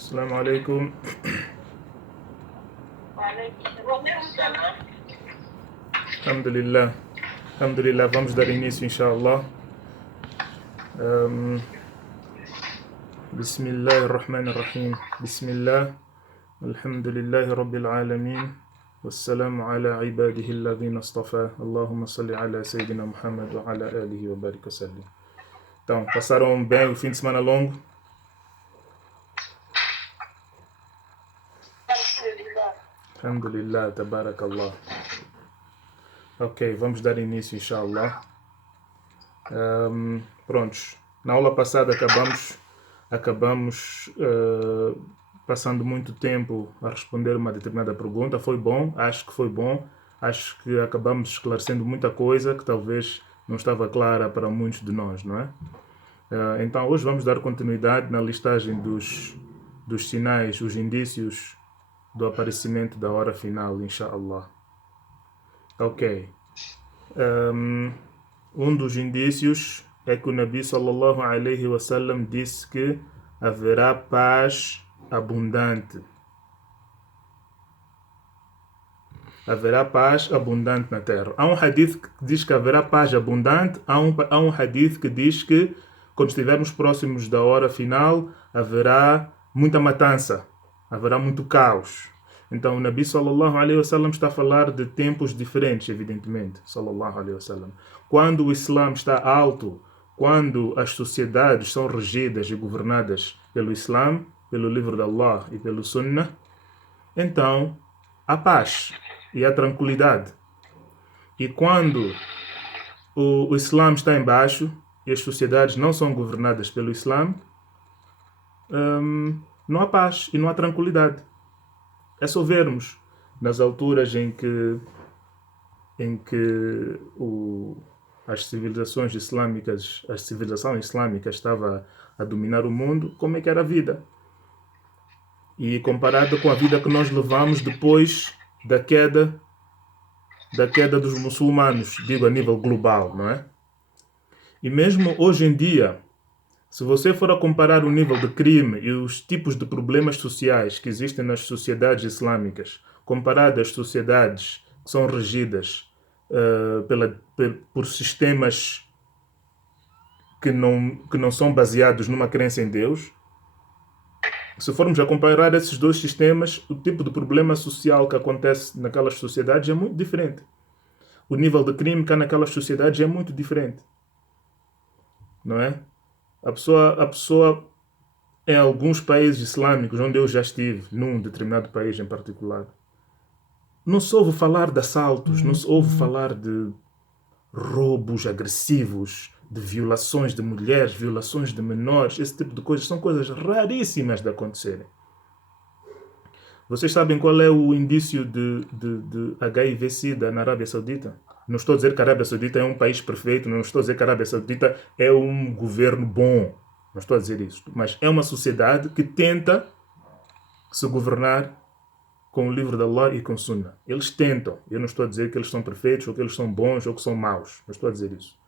Assalamu alaikum. Alhamdulillah. Alhamdulillah. Vamos dar início, inshallah. Bismillahirrahmanirrahim. Bismillah. Alhamdulillahi Rabbil Alamin. Wassalamu ala ibadihi alladhina astafa. Allahumma salli ala Sayyidina Muhammad wa ala alihi wa barik wa sallim. Então, passaram bem o fim de semana longo? Alhamdulillah, tabarakallah. Ok, vamos dar início, inshallah. Prontos. Na aula passada acabamos passando muito tempo a responder uma determinada pergunta. Foi bom, acho que foi bom. Acho que acabamos esclarecendo muita coisa que talvez não estava clara para muitos de nós, não é? Então, hoje vamos dar continuidade na listagem dos sinais, os indícios do aparecimento da hora final, inshallah. Ok. Um dos indícios é que o Nabi sallallahu alaihi wasallam disse que haverá paz abundante. Haverá paz abundante na terra. Há um hadith que diz que haverá paz abundante, há um hadith que diz que quando estivermos próximos da hora final haverá muita matança, haverá muito caos. Então o Nabi sallallahu alaihi wasallam está a falar de tempos diferentes, evidentemente, sallallahu alaihi wasallam. Quando o Islã está alto, quando as sociedades são regidas e governadas pelo Islã, pelo livro de Allah e pelo Sunnah, então há paz e há tranquilidade. E quando o Islã está em baixo e as sociedades não são governadas pelo Islã, não há paz e não há tranquilidade. É só vermos nas alturas em que as civilizações islâmicas, a civilização islâmica estava a dominar o mundo, como é que era a vida. E comparado com a vida que nós levamos depois da queda dos muçulmanos, digo a nível global, não é? E mesmo hoje em dia, se você for a comparar o nível de crime e os tipos de problemas sociais que existem nas sociedades islâmicas, comparado às sociedades que são regidas por sistemas que não são baseados numa crença em Deus, se formos a comparar esses dois sistemas, o tipo de problema social que acontece naquelas sociedades é muito diferente. O nível de crime que há naquelas sociedades é muito diferente. Não é? A pessoa, em alguns países islâmicos, onde eu já estive, num determinado país em particular, não se ouve falar de assaltos, não se ouve falar de roubos agressivos, de violações de mulheres, violações de menores, esse tipo de coisas. São coisas raríssimas de acontecerem. Vocês sabem qual é o indício de HIV-Sida na Arábia Saudita? Não estou a dizer que a Arábia Saudita é um país perfeito, não estou a dizer que a Arábia Saudita é um governo bom, não estou a dizer isso, mas é uma sociedade que tenta se governar com o livro de Allah e com o Sunnah. Eles tentam. Eu não estou a dizer que eles são perfeitos, ou que eles são bons, ou que são maus. Não estou a dizer isso.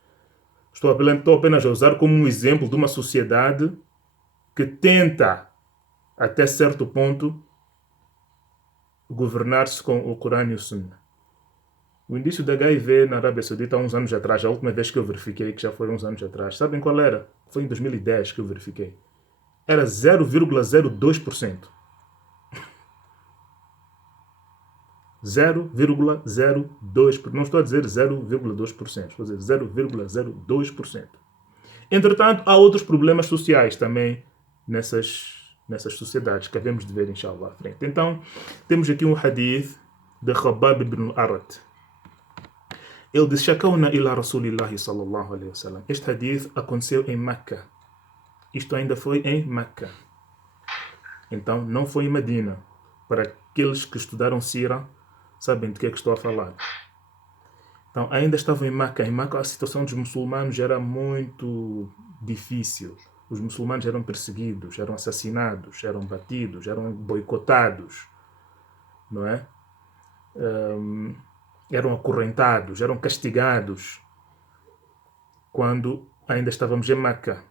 Estou apenas a usar como um exemplo de uma sociedade que tenta, até certo ponto, governar-se com o Corão e o Sunnah. O indício da HIV na Arábia Saudita há uns anos atrás, a última vez que eu verifiquei, que já foi uns anos atrás, sabem qual era? Foi em 2010 que eu verifiquei. Era 0,02%. 0,02%. Não estou a dizer 0,2%, estou a dizer 0,02%. Entretanto, há outros problemas sociais também nessas sociedades que havemos de ver, inshallah, à frente. Então, temos aqui um hadith de Khabbab ibn al-Arat. Ele diz: Shakawna ila Rasulillahi sallallahu alaihi wasallam. Este hadith aconteceu em Meca. Isto ainda foi em Meca. Então, não foi em Medina. Para aqueles que estudaram Sira, sabem de que é que estou a falar. Então, ainda estavam em Meca. Em Meca, a situação dos muçulmanos era muito difícil. Os muçulmanos eram perseguidos, eram assassinados, eram batidos, eram boicotados, não é? Eram acorrentados, eram castigados quando ainda estávamos em Meca.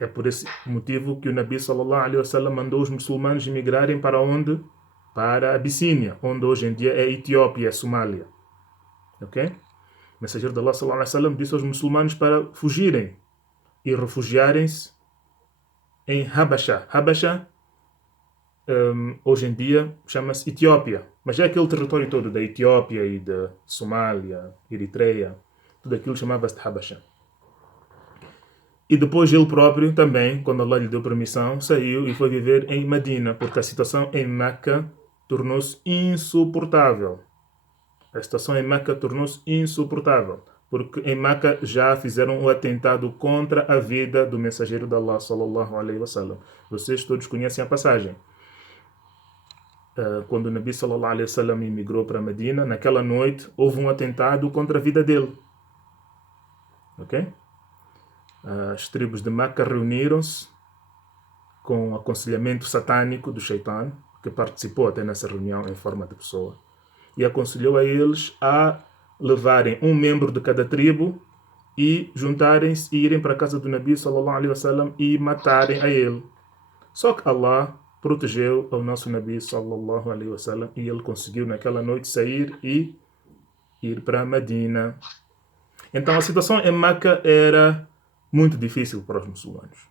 É por esse motivo que o Nabi sallallahu alaihi wasallam mandou os muçulmanos migrarem para onde? Para a Abissínia, onde hoje em dia é Etiópia, é Somália. Ok? O mensageiro de Allah sallallahu alaihi wasallam disse aos muçulmanos para fugirem e refugiarem-se em Habasha. Habasha, hoje em dia, chama-se Etiópia. Mas é aquele território todo da Etiópia e da Somália, Eritreia. Tudo aquilo chamava-se de Habasha. E depois ele próprio também, quando Allah lhe deu permissão, saiu e foi viver em Medina, porque a situação em Meca tornou-se insuportável. A situação em Meca tornou-se insuportável, porque em Meca já fizeram um atentado contra a vida do mensageiro de Allah, sallallahu alaihi wasallam. Vocês todos conhecem a passagem. Quando o Nabi sallallahu alaihi wasallam imigrou para Medina, naquela noite houve um atentado contra a vida dele. Ok? As tribos de Meca reuniram-se com o aconselhamento satânico do Shaitan, que participou até nessa reunião em forma de pessoa, e aconselhou a eles a levarem um membro de cada tribo e juntarem-se e irem para a casa do Nabi sallallahu alaihi wasallam e matarem a ele. Só que Allah protegeu ao nosso Nabi sallallahu alaihi wasallam e ele conseguiu naquela noite sair e ir para Medina. Então a situação em Meca era muito difícil para os muçulmanos.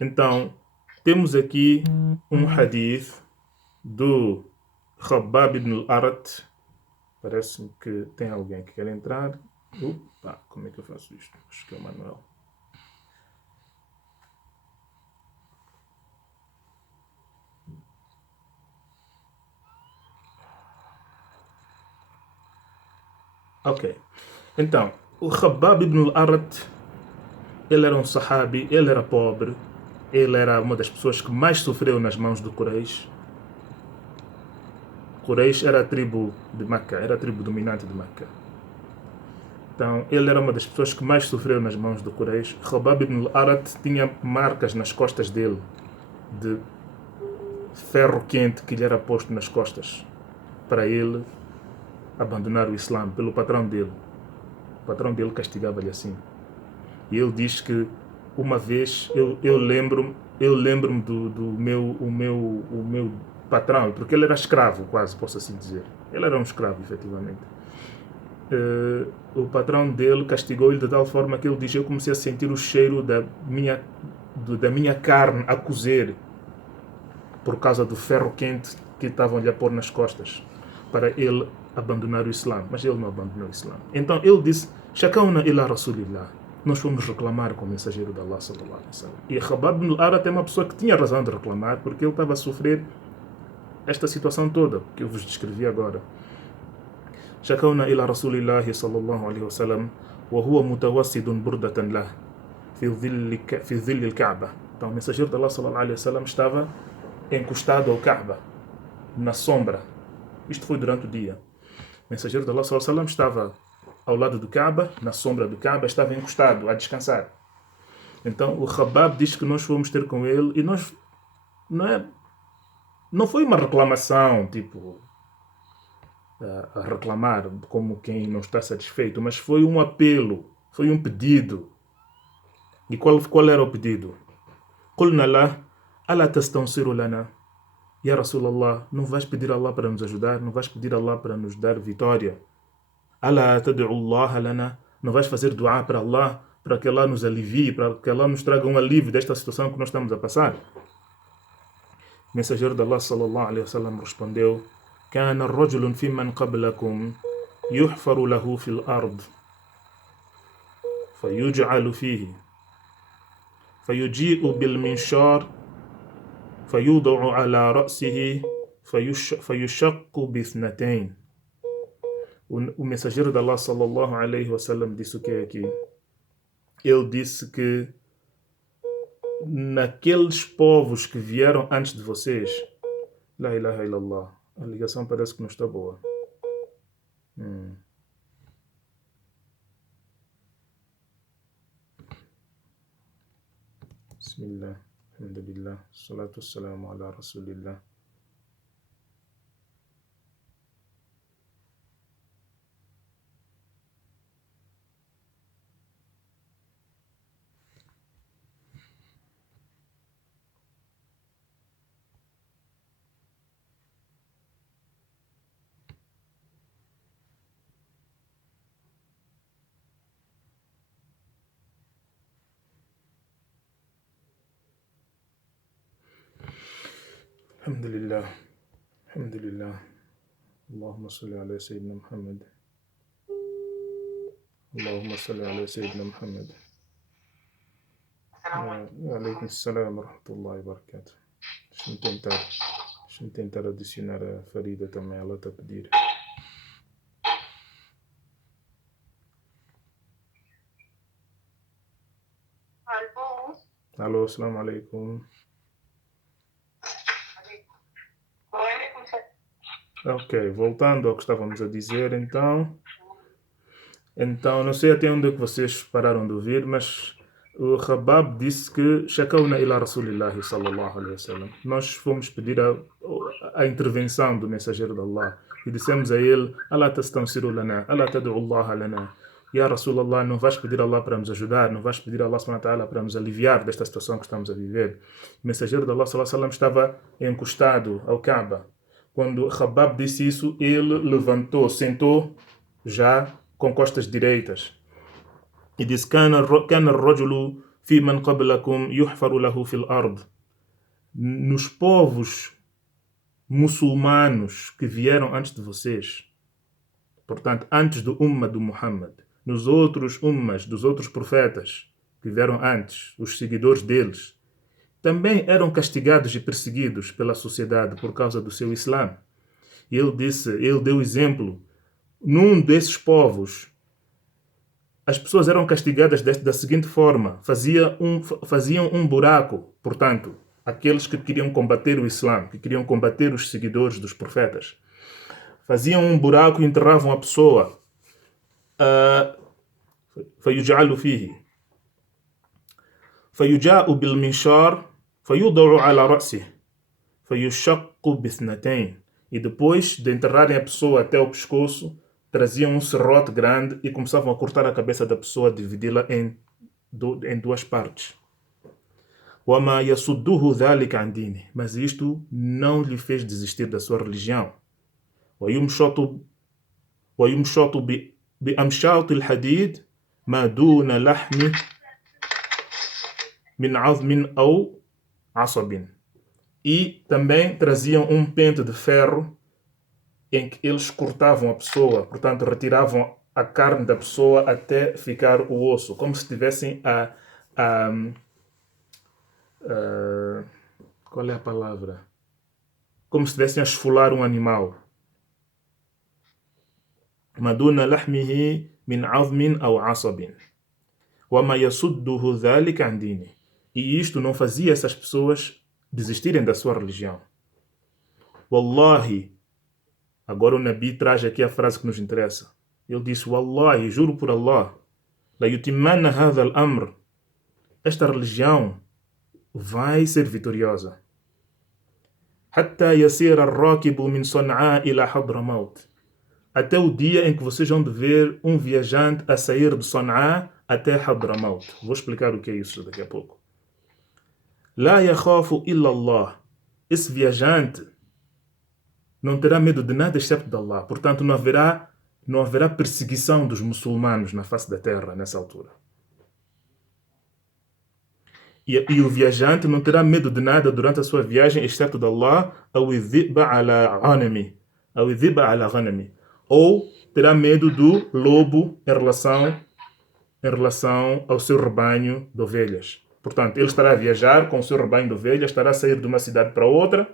Então, temos aqui um hadith do Khabbab ibn al-Arat. Parece-me que tem alguém que quer entrar. Como é que eu faço isto? Acho que é o Manuel. Ok. Então, o Khabbab ibn al-Arat, ele era um sahabi, ele era pobre, ele era uma das pessoas que mais sofreu nas mãos do Quraysh. Quraysh era a tribo de Meca, era a tribo dominante de Meca. Então, ele era uma das pessoas que mais sofreu nas mãos do Quraysh. Khabbab ibn al-Arat tinha marcas nas costas dele de ferro quente que lhe era posto nas costas para ele abandonar o Islã pelo patrão dele. O patrão dele castigava-lhe assim. E ele diz que uma vez eu lembro-me do meu patrão, porque ele era escravo, quase posso assim dizer. Ele era um escravo, efetivamente. O patrão dele castigou-lhe de tal forma que ele diz: eu comecei a sentir o cheiro da minha carne a cozer por causa do ferro quente que estavam-lhe a pôr nas costas para ele abandonar o Islã. Mas ele não abandonou o Islã. Então ele disse: Shakauna ila Rasulillah. Nós fomos reclamar com o mensageiro de Allah sallallahu alaihi wasallam. E Khabbab ibn al-Arat é uma pessoa que tinha razão de reclamar, porque ele estava a sofrer esta situação toda que eu vos descrevi agora. Shakauna ila Rasulillah sallallahu alaihi wasallam wa huwa mutawassidun burdatan lah fi dhilli al-Ka'bah. Então o mensageiro de Allah sallallahu alaihi wasallam estava encostado ao Kaaba, na sombra. Isto foi durante o dia. O mensageiro de Allah sallallahu alaihi wasallam estava ao lado do Kaaba, na sombra do Kaaba, estava encostado a descansar. Então o Khabbab diz que nós fomos ter com ele e nós não foi uma reclamação, tipo a reclamar como quem não está satisfeito, mas foi um apelo, foi um pedido. E qual era o pedido? Qulna lah ala tastansiru lana. Ya Rasulallah, não vais pedir a Allah para nos ajudar? Não vais pedir a Allah para nos dar vitória? Ala tad'u Allah lana. Não vais fazer dua para Allah, para que Allah nos alivie, para que Allah nos traga um alívio desta situação que nós estamos a passar? O mensageiro de Allah sallallahu alaihi wasallam respondeu: كان الرجل في من قبلكم يحفر له في الأرض فيجعل فيه فيجيء بالمنشار فيوضع على رأسه فيشق باثنتين. O mensageiro de Allah sallallahu alaihi wasallam disse o que é aqui? Ele disse que naqueles povos que vieram antes de vocês, la ilaha illallah, a ligação parece que não está boa. Bismillah, alhamdulillah, salatu wassalamu ala rasulillah. Alhamdulillah. Alhamdulillah. Allahumma salli ala Sayyidina Muhammad. Allahumma salli ala Sayyidina Muhammad. Alaikum salam wa rahmatullahi wa barakatuh. Deixa-me tentar adicionar a Farida também, ela está a pedir. Alô, assalamu alaikum. Ok, voltando ao que estávamos a dizer, então, não sei até onde é que vocês pararam de ouvir, mas o Rabab disse que shakawna ila Rasulillahi sallallahu alaihi wasallam. Nós fomos pedir a intervenção do mensageiro de Allah e dissemos a ele: Allah tastansiru lana, Allah tad'u Allah lana. Ya Rasulallah, não vais pedir a Allah para nos ajudar, não vais pedir a Allah subhanahu wa ta'ala para nos aliviar desta situação que estamos a viver. O mensageiro de Allah sallallahu alaihi wasallam estava encostado ao Kaaba. Quando Rabab disse isso, ele levantou, sentou já com costas direitas. E disse: كان الرجل في من قبلكم يحفر له في الأرض. Nos povos muçulmanos que vieram antes de vocês, portanto, antes do Ummah do Muhammad, nos outros Ummas, dos outros profetas que vieram antes, os seguidores deles, também eram castigados e perseguidos pela sociedade por causa do seu Islã. E ele deu exemplo, num desses povos, as pessoas eram castigadas da seguinte forma: faziam um buraco, portanto, aqueles que queriam combater o Islã, que queriam combater os seguidores dos profetas, faziam um buraco e enterravam a pessoa. فيجعل فيه فيجاء بالمنشار فيوضع على رأسه فيشق باثنتين. E depois de enterrarem a pessoa até o pescoço, traziam um serrote grande e começavam a cortar a cabeça da pessoa, dividi-la em duas partes. وما يصده ذلك عن دينه. Mas isto não lhe fez desistir da sua religião. ويمشط بأمشاط الحديد ما دون لحم من عظم أو عصب. E também traziam um pente de ferro em que eles cortavam a pessoa, portanto retiravam a carne da pessoa até ficar o osso, como se tivessem qual é a palavra? Como se estivessem a esfolar um animal. Maduna lahmihi min azmin aw asabin. Wama yasudduhu dhalika an dini. E isto não fazia essas pessoas desistirem da sua religião. Wallahi. Agora o Nabi traz aqui a frase que nos interessa. Ele disse: Wallahi, juro por Allah, la yutimmanna hadha al-amr. Esta religião vai ser vitoriosa. Hatta yasir ar-rakibu min San'a ila Hadramaut. Até o dia em que vocês vão ver um viajante a sair de San'a até Hadramaut. Vou explicar o que é isso daqui a pouco. La yakhafu illa Allah. Esse viajante não terá medo de nada exceto de Allah. Portanto, não haverá perseguição dos muçulmanos na face da terra nessa altura. E o viajante não terá medo de nada durante a sua viagem exceto de Allah. Ou terá medo do lobo em relação ao seu rebanho de ovelhas. Portanto, ele estará a viajar com o seu rebanho de ovelhas, estará a sair de uma cidade para outra,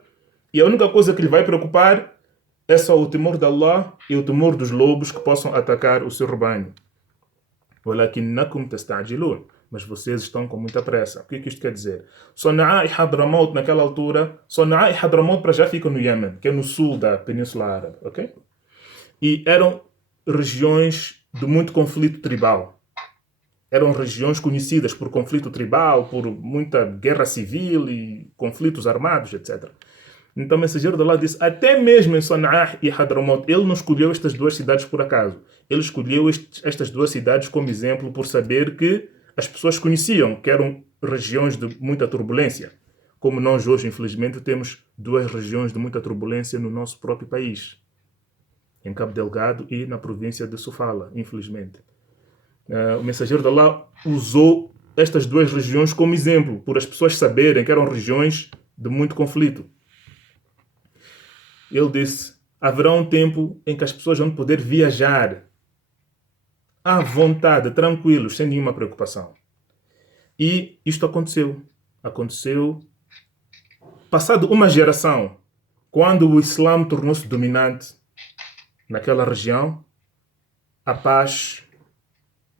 e a única coisa que lhe vai preocupar é só o temor de Allah e o temor dos lobos que possam atacar o seu rebanho. وَلَكِنَّكُمْ تَسْتَعْجِلُونَ. Mas vocês estão com muita pressa. O que isto quer dizer? San'a e Hadramaut, naquela altura, San'a e Hadramaut para já ficam no Iêmen, que é no sul da Península Árabe. Okay? E eram regiões de muito conflito tribal. Eram regiões conhecidas por conflito tribal, por muita guerra civil e conflitos armados, etc. Então o mensageiro de Allah disse, até mesmo em San'a e Hadramaut, ele não escolheu estas duas cidades por acaso. Ele escolheu estas duas cidades como exemplo por saber que as pessoas conheciam que eram regiões de muita turbulência. Como nós hoje, infelizmente, temos duas regiões de muita turbulência no nosso próprio país. Em Cabo Delgado e na província de Sofala, infelizmente. O mensageiro de Allah usou estas duas regiões como exemplo, por as pessoas saberem que eram regiões de muito conflito. Ele disse: haverá um tempo em que as pessoas vão poder viajar à vontade, tranquilos, sem nenhuma preocupação. E isto aconteceu. Aconteceu passado uma geração, quando o Islã tornou-se dominante naquela região, a paz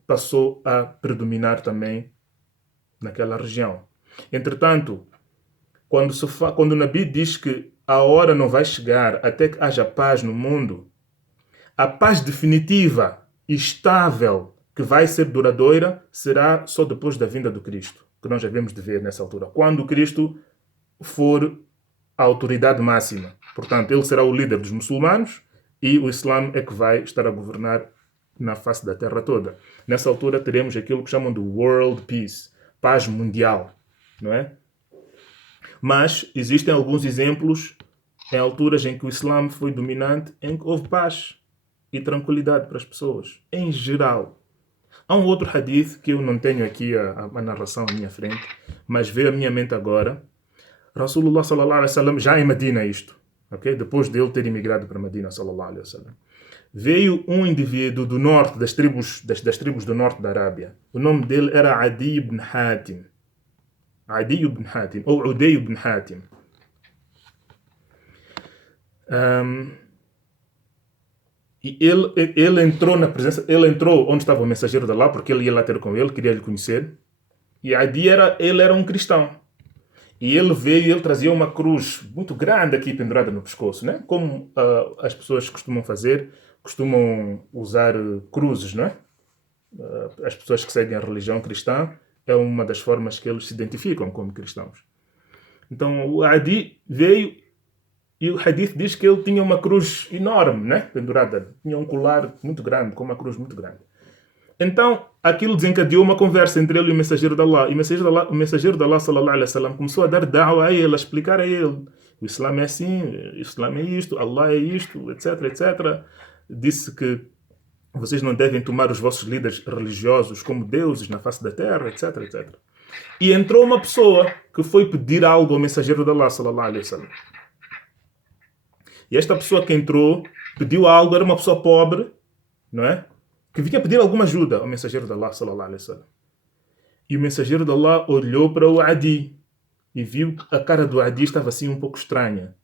passou a predominar também naquela região. Entretanto, quando o Nabi diz que a hora não vai chegar até que haja paz no mundo, a paz definitiva e estável que vai ser duradoura será só depois da vinda do Cristo, que nós devemos de ver nessa altura. Quando o Cristo for a autoridade máxima. Portanto, ele será o líder dos muçulmanos e o Islã é que vai estar a governar na face da terra toda. Nessa altura teremos aquilo que chamam de World Peace, paz mundial, não é? Mas existem alguns exemplos em alturas em que o Islã foi dominante, em que houve paz e tranquilidade para as pessoas, em geral. Há um outro hadith que eu não tenho aqui a narração à minha frente, mas veio à minha mente agora. Rasulullah sallallahu alaihi wasallam, já em Medina isto, okay? Depois de ele ter imigrado para Medina sallallahu alaihi wasallam, veio um indivíduo do norte, das tribos do norte da Arábia. O nome dele era Adi ibn Hatim. Adi ibn Hatim, ou Udey ibn Hatim. E ele entrou na presença, ele entrou onde estava o mensageiro de Allah, porque ele ia lá ter com ele, queria lhe conhecer. E Adi ele era um cristão. E ele veio e ele trazia uma cruz muito grande aqui pendurada no pescoço, né? Como as pessoas costumam fazer, costumam usar cruzes, não é? As pessoas que seguem a religião cristã, é uma das formas que eles se identificam como cristãos. Então o Adi veio e o hadith diz que ele tinha uma cruz enorme, né? Pendurada. Tinha um colar muito grande, com uma cruz muito grande. Então, aquilo desencadeou uma conversa entre ele e o mensageiro de Allah. E o mensageiro de Allah, sallallahu alaihi wasallam, começou a dar da'wa a ele, a explicar a ele. O Islã é assim, o Islã é isto, Allah é isto, etc, etc. Disse que vocês não devem tomar os vossos líderes religiosos como deuses na face da terra, etc, etc. E entrou uma pessoa que foi pedir algo ao mensageiro de Allah, sallallahu alaihi wasallam. E esta pessoa que entrou, pediu algo, era uma pessoa pobre, não é? Que vinha pedir alguma ajuda ao mensageiro de Allah, sallallahu alaihi wasallam. E o mensageiro de Allah olhou para o Adi e viu que a cara do Adi estava assim um pouco estranha.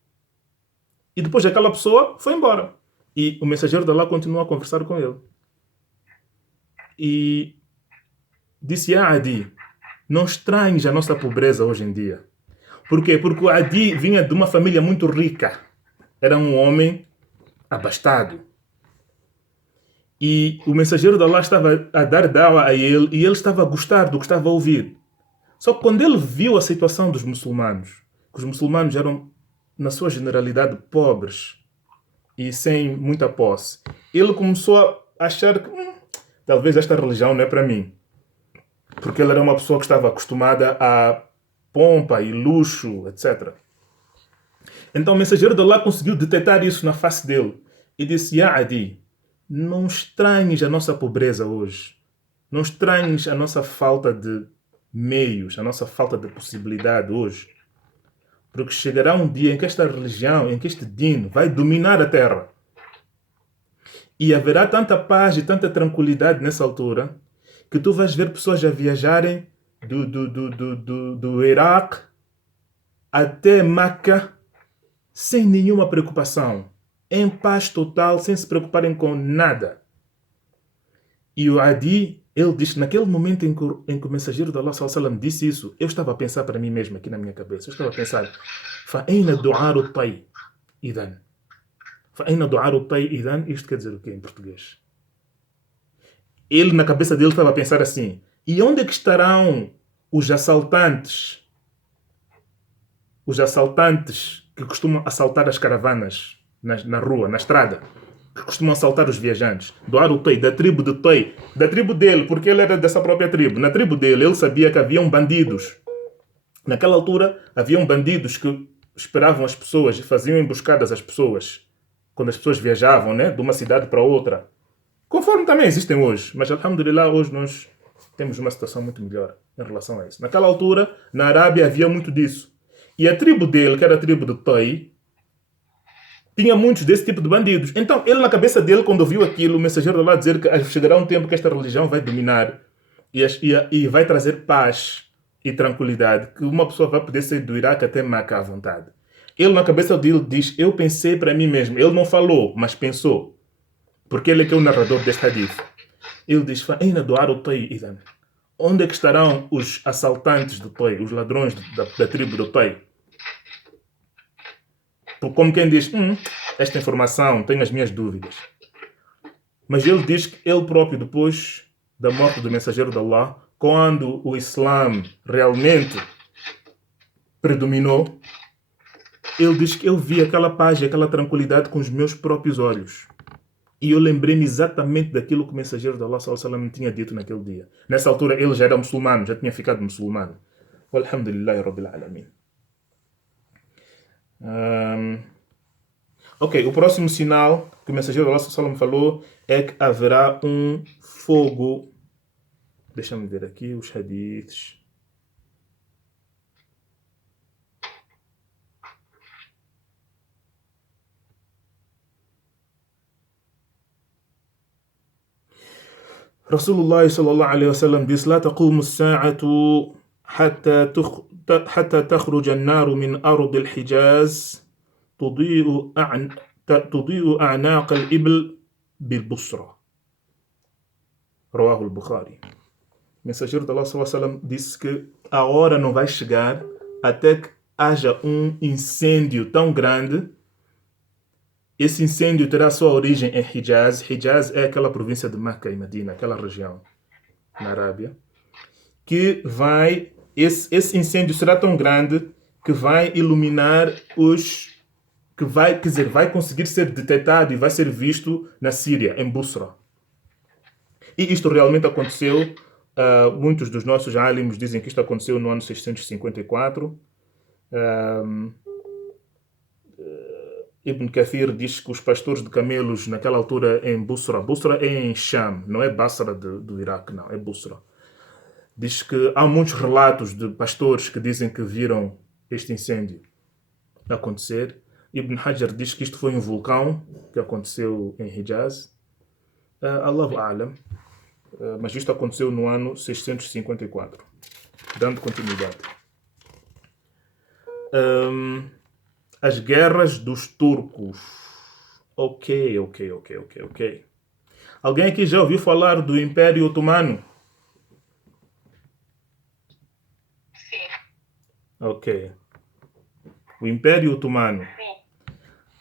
E depois aquela pessoa foi embora. E o mensageiro de Allah continuou a conversar com ele. E disse: Adi, não estranhes a nossa pobreza hoje em dia. Por quê? Porque o Adi vinha de uma família muito rica. Era um homem abastado. E o mensageiro de Allah estava a dar da'wa a ele e ele estava a gostar do que estava a ouvir. Só que quando ele viu a situação dos muçulmanos, que os muçulmanos eram, na sua generalidade, pobres e sem muita posse, ele começou a achar que talvez esta religião não é para mim. Porque ele era uma pessoa que estava acostumada a pompa e luxo, etc. Então o mensageiro de Allah conseguiu detectar isso na face dele e disse: Ya Adi, não estranhes a nossa pobreza hoje. Não estranhes a nossa falta de meios, a nossa falta de possibilidade hoje. Porque chegará um dia em que esta religião, em que este dino vai dominar a terra. E haverá tanta paz e tanta tranquilidade nessa altura que tu vais ver pessoas a viajarem do Iraque até Meca sem nenhuma preocupação. Em paz total, sem se preocuparem com nada. E o Adi, ele diz, naquele momento em que o mensageiro de Allah sallallahu alaihi wasallam disse isso, eu estava a pensar para mim mesmo aqui na minha cabeça. Eu estava a pensar, فَأَيْنَ دُعَارُ الطَّيْ إِذَنْ فَأَيْنَ دُعَارُ الطَّيْ إِذَنْ. Isto quer dizer o quê em português? Ele na cabeça dele estava a pensar assim, e onde é que estarão os assaltantes? Os assaltantes que costumam assaltar as caravanas na rua, na estrada, que costumam assaltar os viajantes. Doar o Tei, da tribo de Tei, da tribo dele, porque ele era dessa própria tribo. Na tribo dele, ele sabia que haviam bandidos. Naquela altura, haviam bandidos que esperavam as pessoas e faziam emboscadas às pessoas, quando as pessoas viajavam, né, de uma cidade para outra. Conforme também existem hoje. Mas, alhamdulillah, hoje nós temos uma situação muito melhor em relação a isso. Naquela altura, na Arábia, havia muito disso. E a tribo dele, que era a tribo de Tei, tinha muitos desse tipo de bandidos. Então, ele na cabeça dele, quando ouviu aquilo, o mensageiro de Allah dizer que chegará um tempo que esta religião vai dominar e vai trazer paz e tranquilidade, que uma pessoa vai poder sair do Iraque até Meca à vontade. Ele na cabeça dele diz, eu pensei para mim mesmo. Ele não falou, mas pensou. Porque ele é que é o narrador deste hadith. Ele diz, "Aina du'ar o-Tay idhan?" Onde é que estarão os assaltantes do Tay, os ladrões da tribo do Tay? Como quem diz, esta informação, tenho as minhas dúvidas. Mas ele diz que ele próprio, depois da morte do mensageiro de Allah, quando o Islã realmente predominou, ele diz que eu vi aquela paz e aquela tranquilidade com os meus próprios olhos. E eu lembrei-me exatamente daquilo que o mensageiro de Allah sallallahu alaihi wasallam tinha dito naquele dia. Nessa altura ele já era muçulmano, já tinha ficado muçulmano. Walhamdulillahi Rabbil Alamin. Ok, o próximo sinal que o mensageiro de Allah sallallahu alaihi wasallam falou é que haverá um fogo. Deixa-me ver aqui os hadiths. Rasulullah sallallahu alaihi wasallam disse: "La taqumu as-sa'atu hatta takhruj an-nar min ard al-Hijaz tudi'u a'naq al-ibl bil-Busra." Rawahu al-Bukhari. O mensageiro de Allah sallallahu alaihi wasallam disse que a hora não vai chegar até que haja um incêndio tão grande. Esse incêndio terá sua origem em Hijaz. Hijaz é aquela província de Meca e Medina, aquela região na Arábia, que vai, esse incêndio será tão grande que vai iluminar vai conseguir ser detectado e vai ser visto na Síria, em Busra. E isto realmente aconteceu. Muitos dos nossos alimos dizem que isto aconteceu no ano 654. Ibn Kathir diz que os pastores de camelos naquela altura em Busra é em Sham, não é Basra do Iraque, não, é Busra. Diz que há muitos relatos de pastores que dizem que viram este incêndio acontecer. Ibn Hajar diz que isto foi um vulcão que aconteceu em Hijaz. Allahu A'lam. Mas isto aconteceu no ano 654. Dando continuidade. As guerras dos turcos. Ok. Alguém aqui já ouviu falar do Império Otomano? Sim. Ok. O Império Otomano. Sim.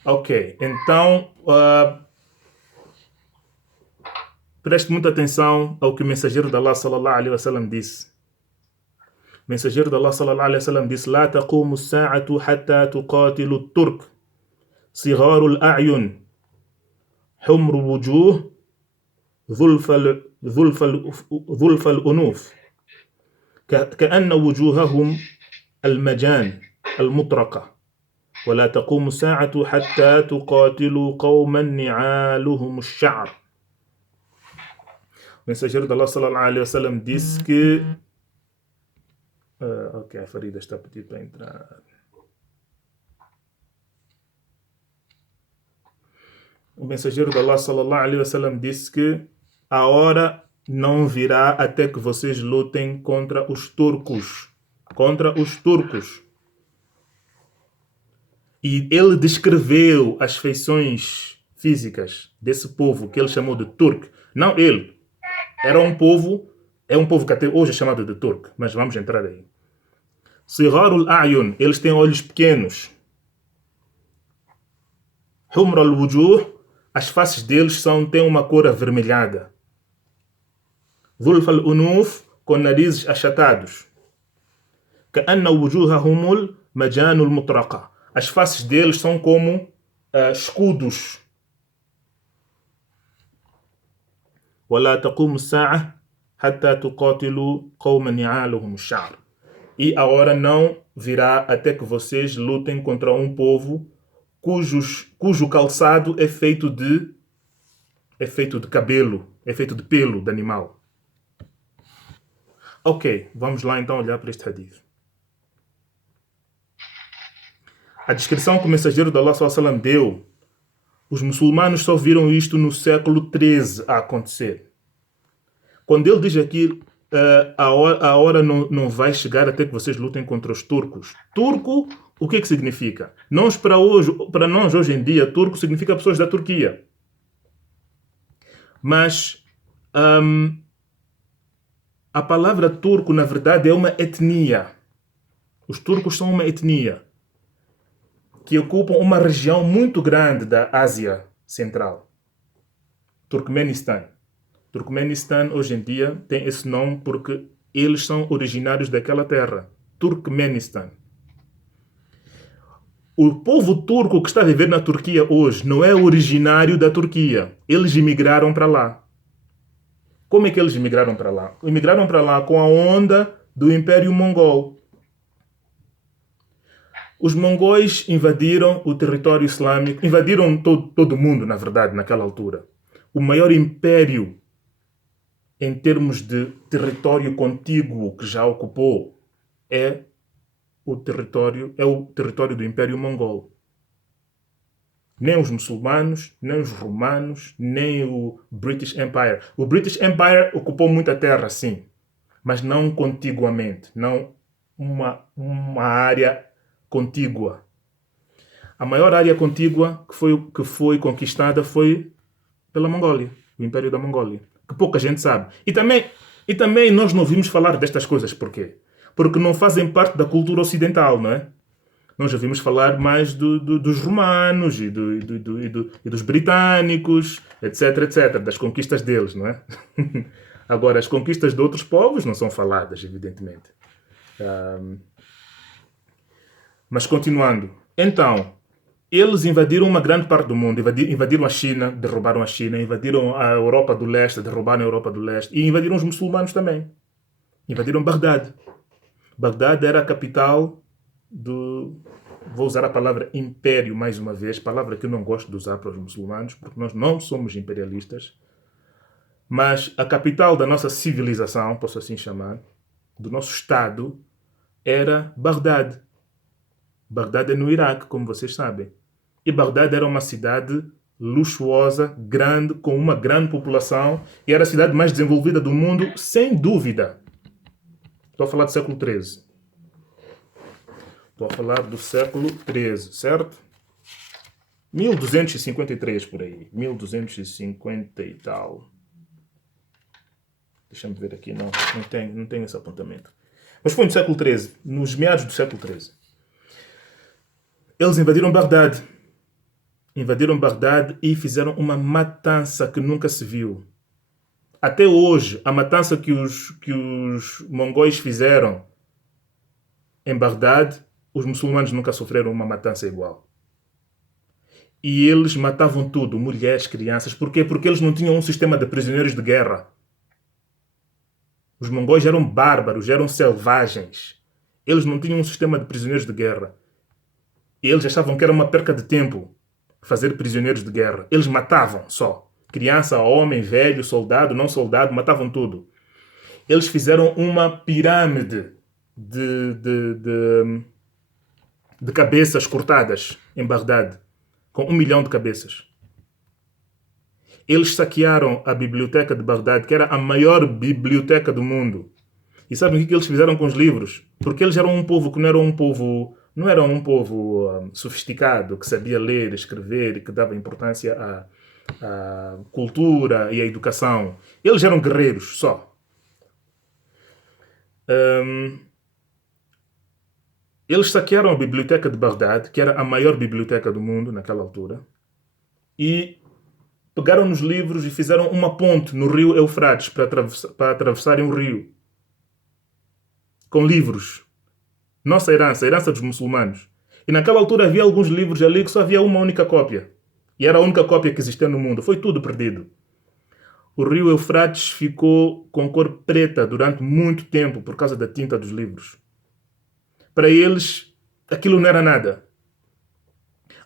Ok. Então, preste muita atenção ao que o mensageiro de Allah sallallahu alaihi wasallam disse. O mensageiro de Allah sallallahu alaihi wasallam disse: "La taqumu as-sa'atu hatta tuqatilu at-turk sigharu al-a'yun humru al-wujuh dhulfa al-unuf كأن وجوههم المجان المطرقة ولا تقوم الساعة حتى تقاتلوا قوما نعالهم الشعر." O mensageiro de Allah sallallahu alaihi wasallam disse que ok, a Farida está a pedir para entrar. O mensageiro de Allah sallallahu alaihi wasallam disse que a hora não virá até que vocês lutem contra os turcos. E ele descreveu as feições físicas desse povo que ele chamou de turco. Não ele. É um povo que até hoje é chamado de turco. Mas vamos entrar aí. Sigharul a'yun, eles têm olhos pequenos. Humra al-wujuh, as faces deles têm uma cor avermelhada. Dhulf al-unuf, com narizes achatados. Ka'anna wujuhahumul majanul mutraqa. As faces deles são como escudos. ولا تقوم الساعة حتى تقاتلوا قوما نعالهم الشعر. E a hora não virá até que vocês lutem contra um povo cujo calçado é feito de cabelo, é feito de pelo de animal. Ok, vamos lá então olhar para este hadith. A descrição que o mensageiro de Allah sallallahu alaihi wasallam deu Os muçulmanos só viram isto no século XIII a acontecer. Quando ele diz aqui, a hora não vai chegar até que vocês lutem contra os turcos. Turco, o que significa? Para nós, hoje em dia, turco significa pessoas da Turquia. Mas a palavra turco, na verdade, é uma etnia. Os turcos são uma etnia que ocupam uma região muito grande da Ásia Central. Turkmenistan. Turkmenistan, hoje em dia, tem esse nome porque eles são originários daquela terra. Turkmenistan. O povo turco que está a viver na Turquia hoje não é originário da Turquia. Eles imigraram para lá. Como é que eles imigraram para lá? Imigraram para lá com a onda do Império Mongol. Os mongóis invadiram o território islâmico, invadiram todo o mundo, na verdade, naquela altura. O maior império em termos de território contíguo que já ocupou é o território do Império Mongol. Nem os muçulmanos, nem os romanos, nem o British Empire. O British Empire ocupou muita terra, sim, mas não contiguamente, não uma área contígua. A maior área contígua que foi conquistada foi pela Mongólia, o Império da Mongólia, que pouca gente sabe. E também nós não ouvimos falar destas coisas. Por quê? Porque não fazem parte da cultura ocidental, não é? Nós ouvimos falar mais dos romanos e dos britânicos, etc., das conquistas deles, não é? Agora, as conquistas de outros povos não são faladas, evidentemente. Mas continuando. Então, eles invadiram uma grande parte do mundo. Invadiram a China, derrubaram a China. Invadiram a Europa do Leste, derrubaram a Europa do Leste. E invadiram os muçulmanos também. Invadiram Bagdade. Bagdade era a capital do... Vou usar a palavra império mais uma vez. Palavra que eu não gosto de usar para os muçulmanos, porque nós não somos imperialistas. Mas a capital da nossa civilização, posso assim chamar, do nosso Estado, era Bagdade. Bagdade é no Iraque, como vocês sabem. E Bagdade era uma cidade luxuosa, grande, com uma grande população, e era a cidade mais desenvolvida do mundo, sem dúvida. Estou a falar do século XIII. Estou a falar do século XIII, certo? 1253 por aí. 1250 e tal. Deixa-me ver aqui. Não tenho esse apontamento. Mas foi no século XIII, nos meados do século XIII. Eles invadiram Bagdade. Invadiram Bagdade e fizeram uma matança que nunca se viu. Até hoje, a matança que os mongóis fizeram em Bagdade, os muçulmanos nunca sofreram uma matança igual. E eles matavam tudo, mulheres, crianças. Por quê? Porque eles não tinham um sistema de prisioneiros de guerra. Os mongóis eram bárbaros, eram selvagens. Eles não tinham um sistema de prisioneiros de guerra. E eles achavam que era uma perca de tempo fazer prisioneiros de guerra. Eles matavam só. Criança, homem, velho, soldado, não soldado, matavam tudo. Eles fizeram uma pirâmide de cabeças cortadas em Bagdade, com 1 milhão de cabeças. Eles saquearam a biblioteca de Bagdade, que era a maior biblioteca do mundo. E sabem o que eles fizeram com os livros? Porque eles eram um povo que não era um povo sofisticado, que sabia ler, escrever e que dava importância à cultura e à educação. Eles eram guerreiros só. Eles saquearam a biblioteca de Bagdade, que era a maior biblioteca do mundo naquela altura, e pegaram nos livros e fizeram uma ponte no rio Eufrates para atravessarem o rio. Com livros. Nossa herança, a herança dos muçulmanos. E naquela altura havia alguns livros ali que só havia uma única cópia. E era a única cópia que existia no mundo. Foi tudo perdido. O rio Eufrates ficou com cor preta durante muito tempo por causa da tinta dos livros. Para eles, aquilo não era nada.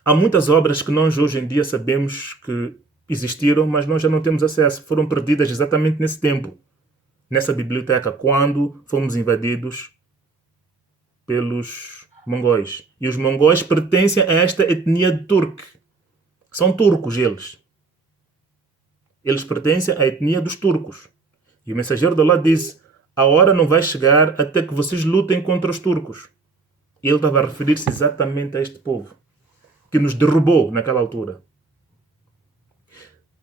Há muitas obras que nós hoje em dia sabemos que existiram, mas nós já não temos acesso. Foram perdidas exatamente nesse tempo. Nessa biblioteca, quando fomos invadidos pelos mongóis. E os mongóis pertencem a esta etnia turca. São turcos eles. Eles pertencem à etnia dos turcos. E o mensageiro de Allah disse: a hora não vai chegar até que vocês lutem contra os turcos. E ele estava a referir-se exatamente a este povo, que nos derrubou naquela altura.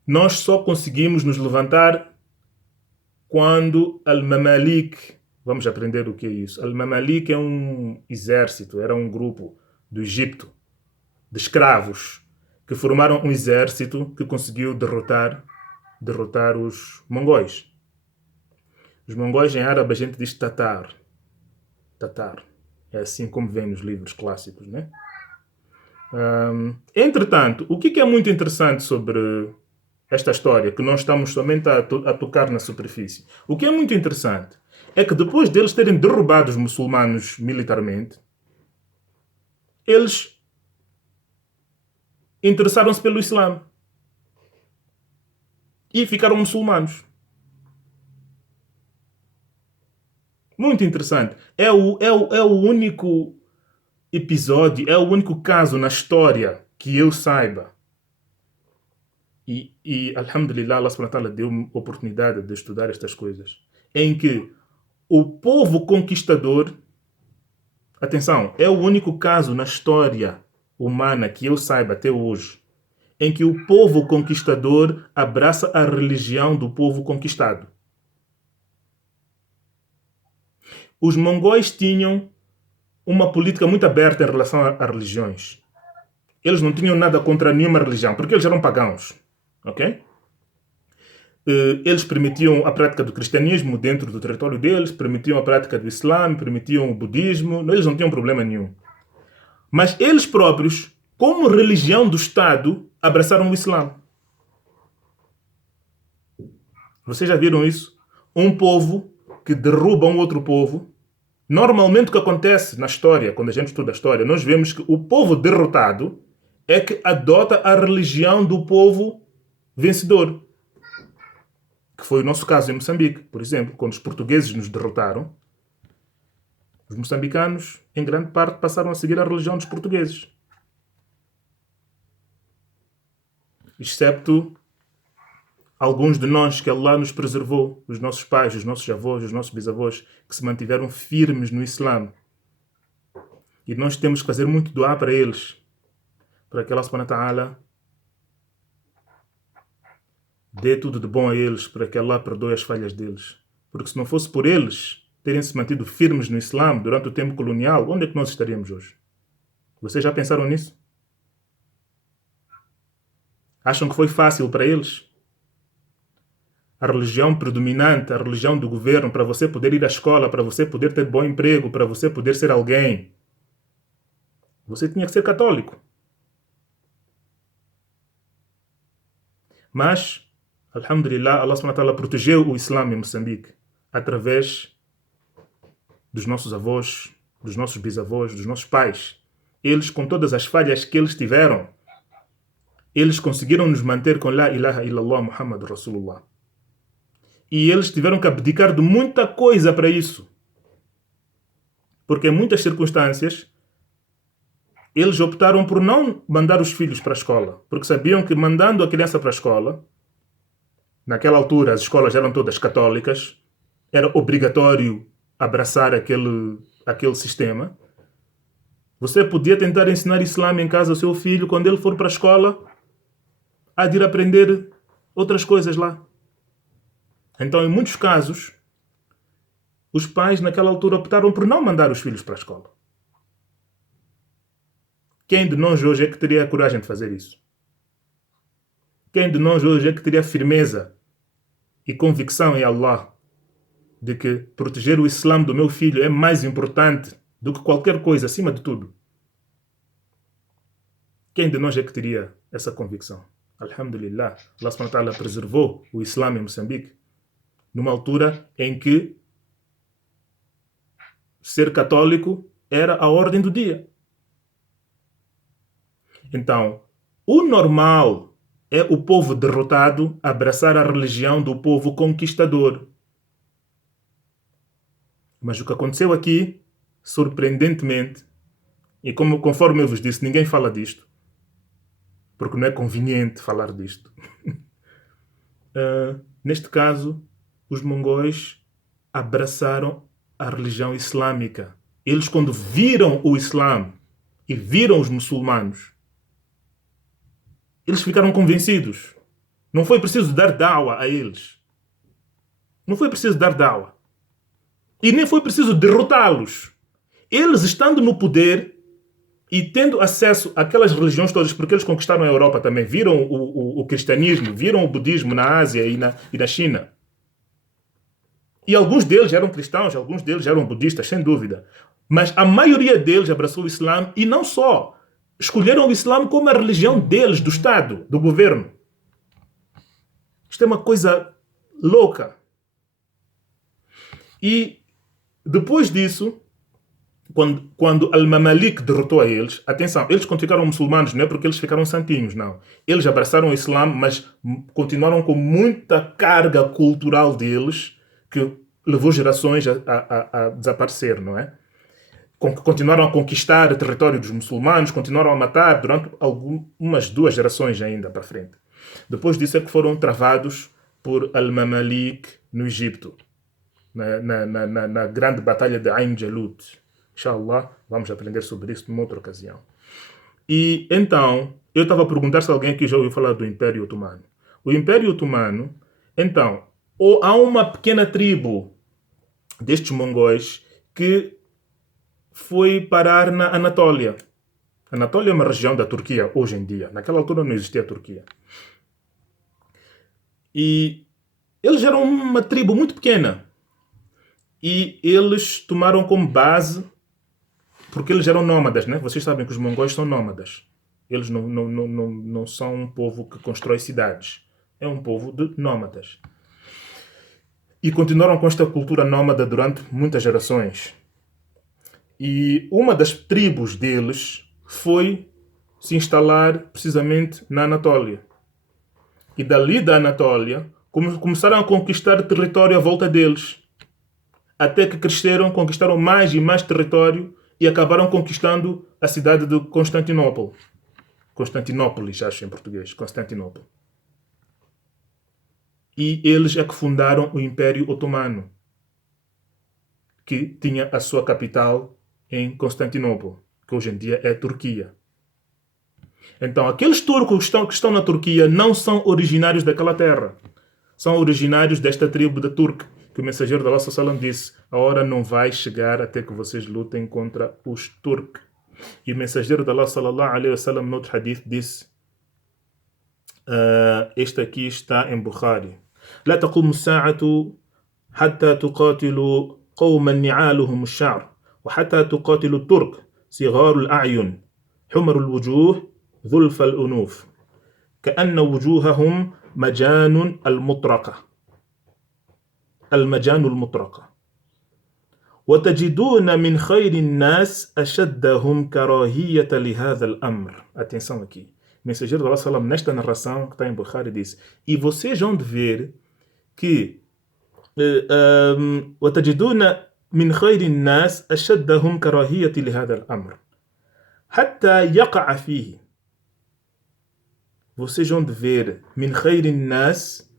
Nós só conseguimos nos levantar quando Al-Mamalik, vamos aprender o que é isso. Al-Mamalik é um exército, era um grupo do Egito, de escravos, que formaram um exército que conseguiu derrotar os mongóis. Os mongóis em árabe a gente diz Tatar. Tatar. É assim como vem nos livros clássicos, né? Entretanto, o que é muito interessante sobre esta história, que nós estamos somente a tocar na superfície. O que é muito interessante é que depois deles terem derrubado os muçulmanos militarmente, eles interessaram-se pelo Islã e ficaram muçulmanos. Muito interessante. É o único episódio, é o único caso na história que eu saiba. E alhamdulillah, Allah subhanahu wa ta'ala deu-me oportunidade de estudar estas coisas. Em que o povo conquistador, atenção, é o único caso na história humana que eu saiba até hoje, em que o povo conquistador abraça a religião do povo conquistado. Os mongóis tinham uma política muito aberta em relação a religiões. Eles não tinham nada contra nenhuma religião, porque eles eram pagãos. Ok? Eles permitiam a prática do cristianismo dentro do território deles, permitiam a prática do Islã, permitiam o budismo, eles não tinham problema nenhum. Mas eles próprios, como religião do Estado, abraçaram o Islã. Vocês já viram isso? Um povo que derruba um outro povo. Normalmente o que acontece na história, quando a gente estuda a história, nós vemos que o povo derrotado é que adota a religião do povo vencedor. Que foi o nosso caso em Moçambique, por exemplo, quando os portugueses nos derrotaram, os moçambicanos, em grande parte, passaram a seguir a religião dos portugueses. Excepto alguns de nós que Allah nos preservou, os nossos pais, os nossos avós, os nossos bisavós, que se mantiveram firmes no Islã. E nós temos que fazer muito dua para eles, para que Allah subhanahu wa ta'ala dê tudo de bom a eles, para que Allah perdoe as falhas deles. Porque se não fosse por eles terem se mantido firmes no Islã durante o tempo colonial, onde é que nós estaríamos hoje? Vocês já pensaram nisso? Acham que foi fácil para eles? A religião predominante, a religião do governo, para você poder ir à escola, para você poder ter bom emprego, para você poder ser alguém, você tinha que ser católico. Mas, alhamdulillah, Allah subhanahu wa ta'ala protegeu o Islã em Moçambique através dos nossos avós, dos nossos bisavós, dos nossos pais. Eles, com todas as falhas que eles tiveram, eles conseguiram nos manter com La ilaha illallah Muhammad Rasulullah. E eles tiveram que abdicar de muita coisa para isso. Porque em muitas circunstâncias, eles optaram por não mandar os filhos para a escola. Porque sabiam que mandando a criança para a escola, naquela altura as escolas eram todas católicas, era obrigatório abraçar aquele sistema. Você podia tentar ensinar Islã em casa ao seu filho, quando ele for para a escola, há de ir aprender outras coisas lá. Então, em muitos casos, os pais naquela altura optaram por não mandar os filhos para a escola. Quem de nós hoje é que teria a coragem de fazer isso? Quem de nós hoje é que teria firmeza e convicção em Allah de que proteger o Islã do meu filho é mais importante do que qualquer coisa, acima de tudo? Quem de nós é que teria essa convicção? Alhamdulillah, Allah subhanahu wa ta'ala preservou o Islã em Moçambique numa altura em que ser católico era a ordem do dia. Então, o normal é o povo derrotado abraçar a religião do povo conquistador. Mas o que aconteceu aqui, surpreendentemente, e conforme eu vos disse, ninguém fala disto, porque não é conveniente falar disto. Neste caso, os mongóis abraçaram a religião islâmica. Eles, quando viram o Islã e viram os muçulmanos, eles ficaram convencidos. Não foi preciso dar dawa a eles. Não foi preciso dar dawa. E nem foi preciso derrotá-los. Eles, estando no poder e tendo acesso àquelas religiões todas, porque eles conquistaram a Europa também, viram o cristianismo, viram o budismo na Ásia e na China. E alguns deles eram cristãos, alguns deles eram budistas, sem dúvida. Mas a maioria deles abraçou o Islã e não só. Escolheram o Islã como a religião deles, do Estado, do governo. Isto é uma coisa louca. E depois disso, quando Al-Mamalik derrotou a eles, atenção, eles quando ficaram muçulmanos não é porque eles ficaram santinhos, não. Eles abraçaram o Islã, mas continuaram com muita carga cultural deles, que levou gerações a desaparecer, não é? Continuaram a conquistar o território dos muçulmanos, continuaram a matar durante umas 2 gerações ainda para frente. Depois disso é que foram travados por Al-Mamalik no Egito, na grande batalha de Ain Jalut. Inshallah, vamos aprender sobre isso numa outra ocasião. E então, eu estava a perguntar se alguém aqui já ouviu falar do Império Otomano. O Império Otomano, então, há uma pequena tribo destes mongóis que foi parar na Anatólia. Anatólia é uma região da Turquia hoje em dia. Naquela altura não existia a Turquia. E eles eram uma tribo muito pequena. E eles tomaram como base, porque eles eram nómadas, né? Vocês sabem que os mongóis são nómadas. Eles não são um povo que constrói cidades. É um povo de nómadas. E continuaram com esta cultura nómada durante muitas gerações. E uma das tribos deles foi se instalar precisamente na Anatólia. E dali da Anatólia começaram a conquistar território à volta deles. Até que cresceram, conquistaram mais e mais território e acabaram conquistando a cidade de Constantinopla. Constantinópolis, acho em português. Constantinopla. E eles é que fundaram o Império Otomano, que tinha a sua capital em Constantinopla, que hoje em dia é a Turquia. Então, aqueles turcos que estão na Turquia não são originários daquela terra. São originários desta tribo da Turca, que o mensageiro da Allah sallam disse: a hora não vai chegar até que vocês lutem contra os turcos. E o mensageiro da Allah sallallahu alaihi wasallam no outro hadith disse, este aqui está em Bukhari: لا تقوم الساعة حتى تقاتلوا قوما نعالهم الشعر وحتى تقاتلوا الترك صغار الأعين حمر الوجوه ذلف الأنوف كأن وجوههم مجان المطرقة وتجدون من خير الناس أشدهم كراهية لهذا الأمر. Atenção aqui. O mensageiro da Allah, nesta narração que está em Bukhari, diz: e vocês vão ver que وتجدون من خير الناس أشدهم كراهية لهذا الأمر حتى يقع فيه. Vocês vão ver من خير الناس.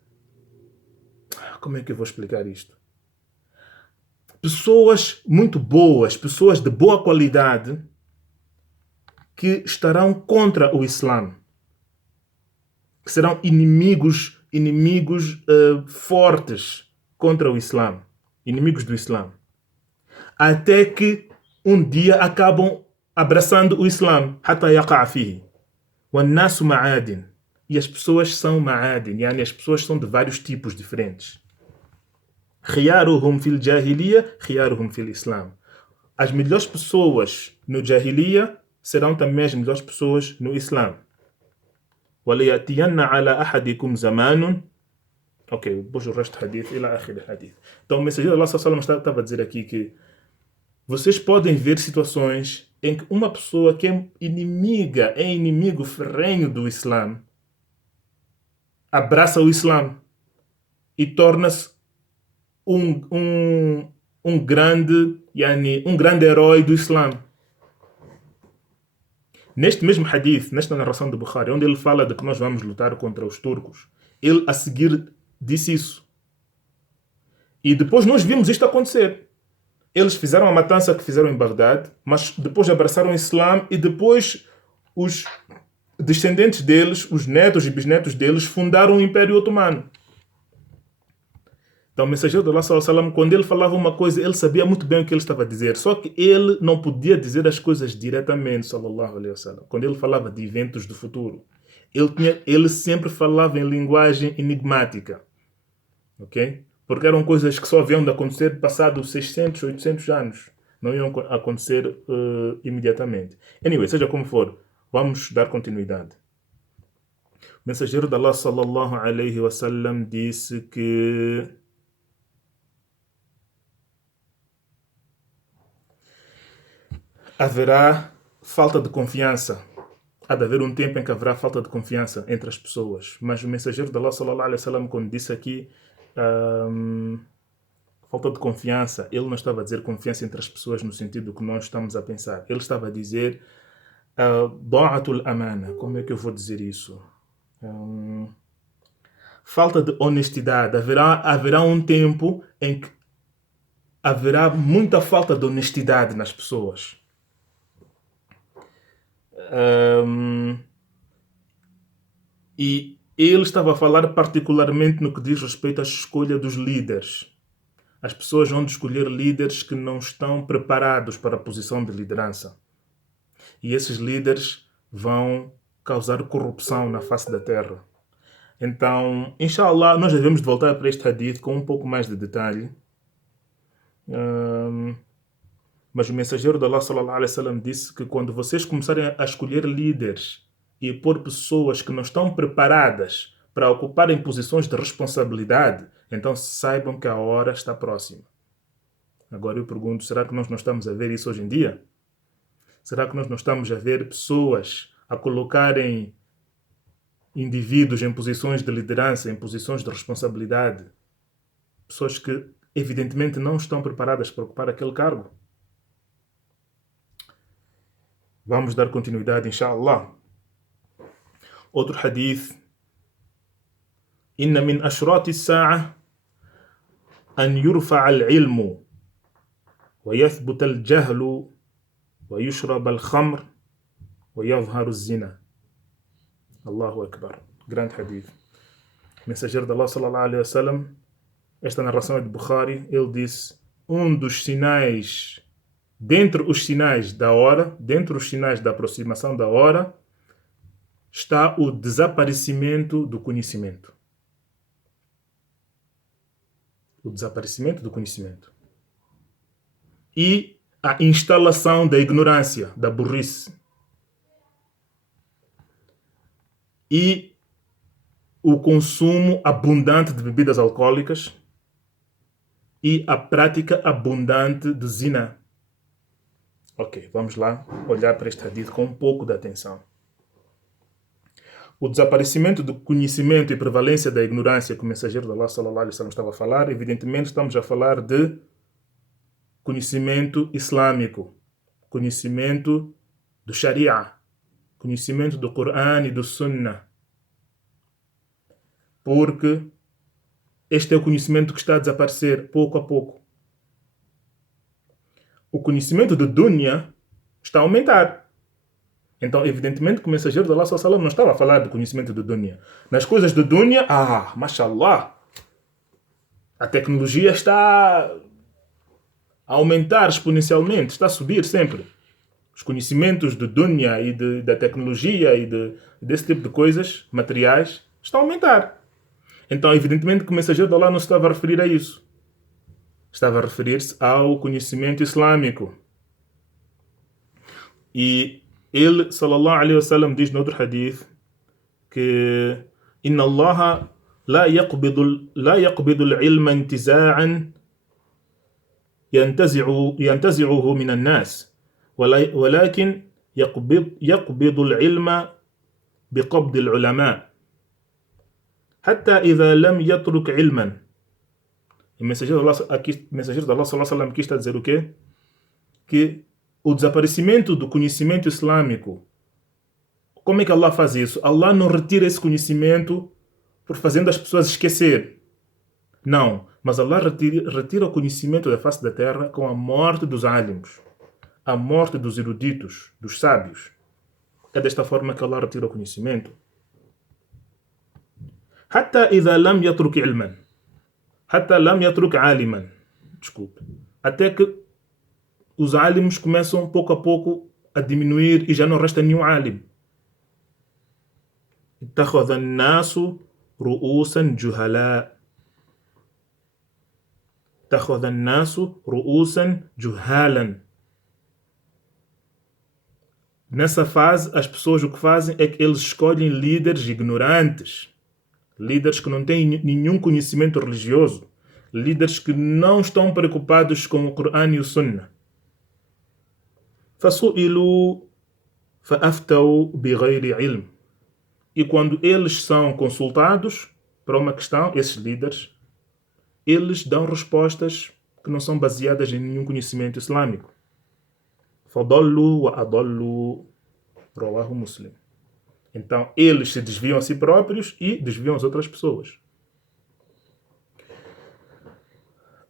Como é que eu vou explicar isto? Pessoas muito boas, pessoas de boa qualidade, que estarão contra o Islã, que serão inimigos fortes contra o Islã, inimigos do Islã, até que um dia acabam abraçando o Islã, حتى يقع فيه. والناس معادن. E as pessoas são ma'adin, yani as pessoas são de vários tipos diferentes. خيارهم في الجاهلية خيارهم في الإسلام. As melhores pessoas no Jahiliya serão também as melhores pessoas no Islã. وَلَيَأْتِيَنَّ عَلَى أَحَدِكُمْ زَمَانٌ. Ok, depois o resto do hadith, ila akhir hadith. Então o mensageiro de Allah sallallahu alaihi wasallam estava a dizer aqui que vocês podem ver situações em que uma pessoa que é inimigo ferrenho do Islã, abraça o Islã e torna-se um grande herói do Islã. Neste mesmo hadith, nesta narração do Bukhari, onde ele fala de que nós vamos lutar contra os turcos, ele a seguir disse isso. E depois nós vimos isto acontecer. Eles fizeram a matança que fizeram em Bagdade, mas depois abraçaram o Islã e depois os descendentes deles, os netos e bisnetos deles, fundaram o Império Otomano. Então o mensageiro de Allah, sallallahu alaihi wasallam, quando ele falava uma coisa, ele sabia muito bem o que ele estava a dizer, só que ele não podia dizer as coisas diretamente, sallallahu alaihi wasallam. Quando ele falava de eventos do futuro, ele sempre falava em linguagem enigmática, ok? Porque eram coisas que só haviam de acontecer passados 600, 800 anos. Não iam acontecer imediatamente. Anyway, seja como for, vamos dar continuidade. O mensageiro de Allah, sallallahu alaihi wasallam, disse que haverá falta de confiança. Há de haver um tempo em que haverá falta de confiança entre as pessoas. Mas o mensageiro de Allah, sallallahu alaihi wasallam, quando disse aqui falta de confiança, ele não estava a dizer confiança entre as pessoas no sentido que nós estamos a pensar. Ele estava a dizer da'atul amana. Como é que eu vou dizer isso? Falta de honestidade. Haverá um tempo em que haverá muita falta de honestidade nas pessoas. E ele estava a falar particularmente no que diz respeito à escolha dos líderes. As pessoas vão escolher líderes que não estão preparados para a posição de liderança. E esses líderes vão causar corrupção na face da terra. Então, inshallah, nós devemos voltar para este hadith com um pouco mais de detalhe. Mas o mensageiro de Allah, sallallahu alaihi wasallam, disse que quando vocês começarem a escolher líderes e pôr pessoas que não estão preparadas para ocuparem posições de responsabilidade, então saibam que a hora está próxima. Agora eu pergunto, será que nós não estamos a ver isso hoje em dia? Será que nós não estamos a ver pessoas a colocarem indivíduos em posições de liderança, em posições de responsabilidade? Pessoas que evidentemente não estão preparadas para ocupar aquele cargo. Vamos dar continuidade, inshallah. Outro hadith. Inna min ashrati as-sa'a an yurfa'a al-ilmu wa yathbuta al-jahlu wa yushrab al-khamr wa yadhharu az-zina. Allahu Akbar. Grande hadith. Mensageiro de Allah, sallallahu alaihi wasallam, esta narração é de Bukhari, ele disse, dos sinais, dentre os sinais da hora, dentre os sinais da aproximação da hora, está o desaparecimento do conhecimento. O desaparecimento do conhecimento. E a instalação da ignorância, da burrice. E o consumo abundante de bebidas alcoólicas e a prática abundante de zina. Ok, vamos lá olhar para este hadith com um pouco de atenção. O desaparecimento do conhecimento e prevalência da ignorância que o mensageiro de Allah, sallallahu alaihi wasallam, estava a falar, evidentemente estamos a falar de conhecimento islâmico, conhecimento do Sharia, conhecimento do Coran e do Sunnah. Porque este é o conhecimento que está a desaparecer pouco a pouco. O conhecimento de dunya está a aumentar. Então, evidentemente, que o mensageiro de Allah, sallallahu alaihi wasallam, não estava a falar do conhecimento de dunya. Nas coisas de dunya, mashallah, a tecnologia está a aumentar exponencialmente, está a subir sempre. Os conhecimentos de dunya e da tecnologia e desse tipo de coisas materiais estão a aumentar. Então, evidentemente, que o mensageiro de Allah não estava a referir a isso. Estava a referir-se ao conhecimento islâmico. E ele, sallallahu alaihi wasallam, diz no outro hadith que Inna Allah la yaqbidu al-ilma intiza'an yantazi'uhu min an-nas walakin yaqbidu al-ilma biqabd al-ulama hatta idha lam yatruk ilman. O mensageiro de Allah, sallallahu alaihi wasallam, aqui está a dizer o quê? Que o desaparecimento do conhecimento islâmico Como é que Allah faz isso? Allah não retira esse conhecimento por fazendo as pessoas esquecer. Não, mas Allah retira o conhecimento da face da terra com a morte dos alimos, a morte dos eruditos, dos sábios. É desta forma que Allah retira o conhecimento. حتى إذا لم يترك علما حتى لم يترك عالما desculpe, até que os alimos começam pouco a pouco a diminuir e já não resta nenhum alim. اتخذ الناس رؤوسا جهلاء اتخذ الناس رؤوسا جهالا. Nessa fase, as pessoas o que fazem é que eles escolhem líderes ignorantes, líderes que não têm nenhum conhecimento religioso, líderes que não estão preocupados com o Corão e o Sunnah. فَسُئِلُوا فَأَفْتَوْا بِغَيْرِ عِلْمٍ. E quando eles são consultados para uma questão, esses líderes, eles dão respostas que não são baseadas em nenhum conhecimento islâmico. فَضَلُّوا وَأَضَلُّوا رواه Muslim. Então, eles se desviam a si próprios e desviam as outras pessoas.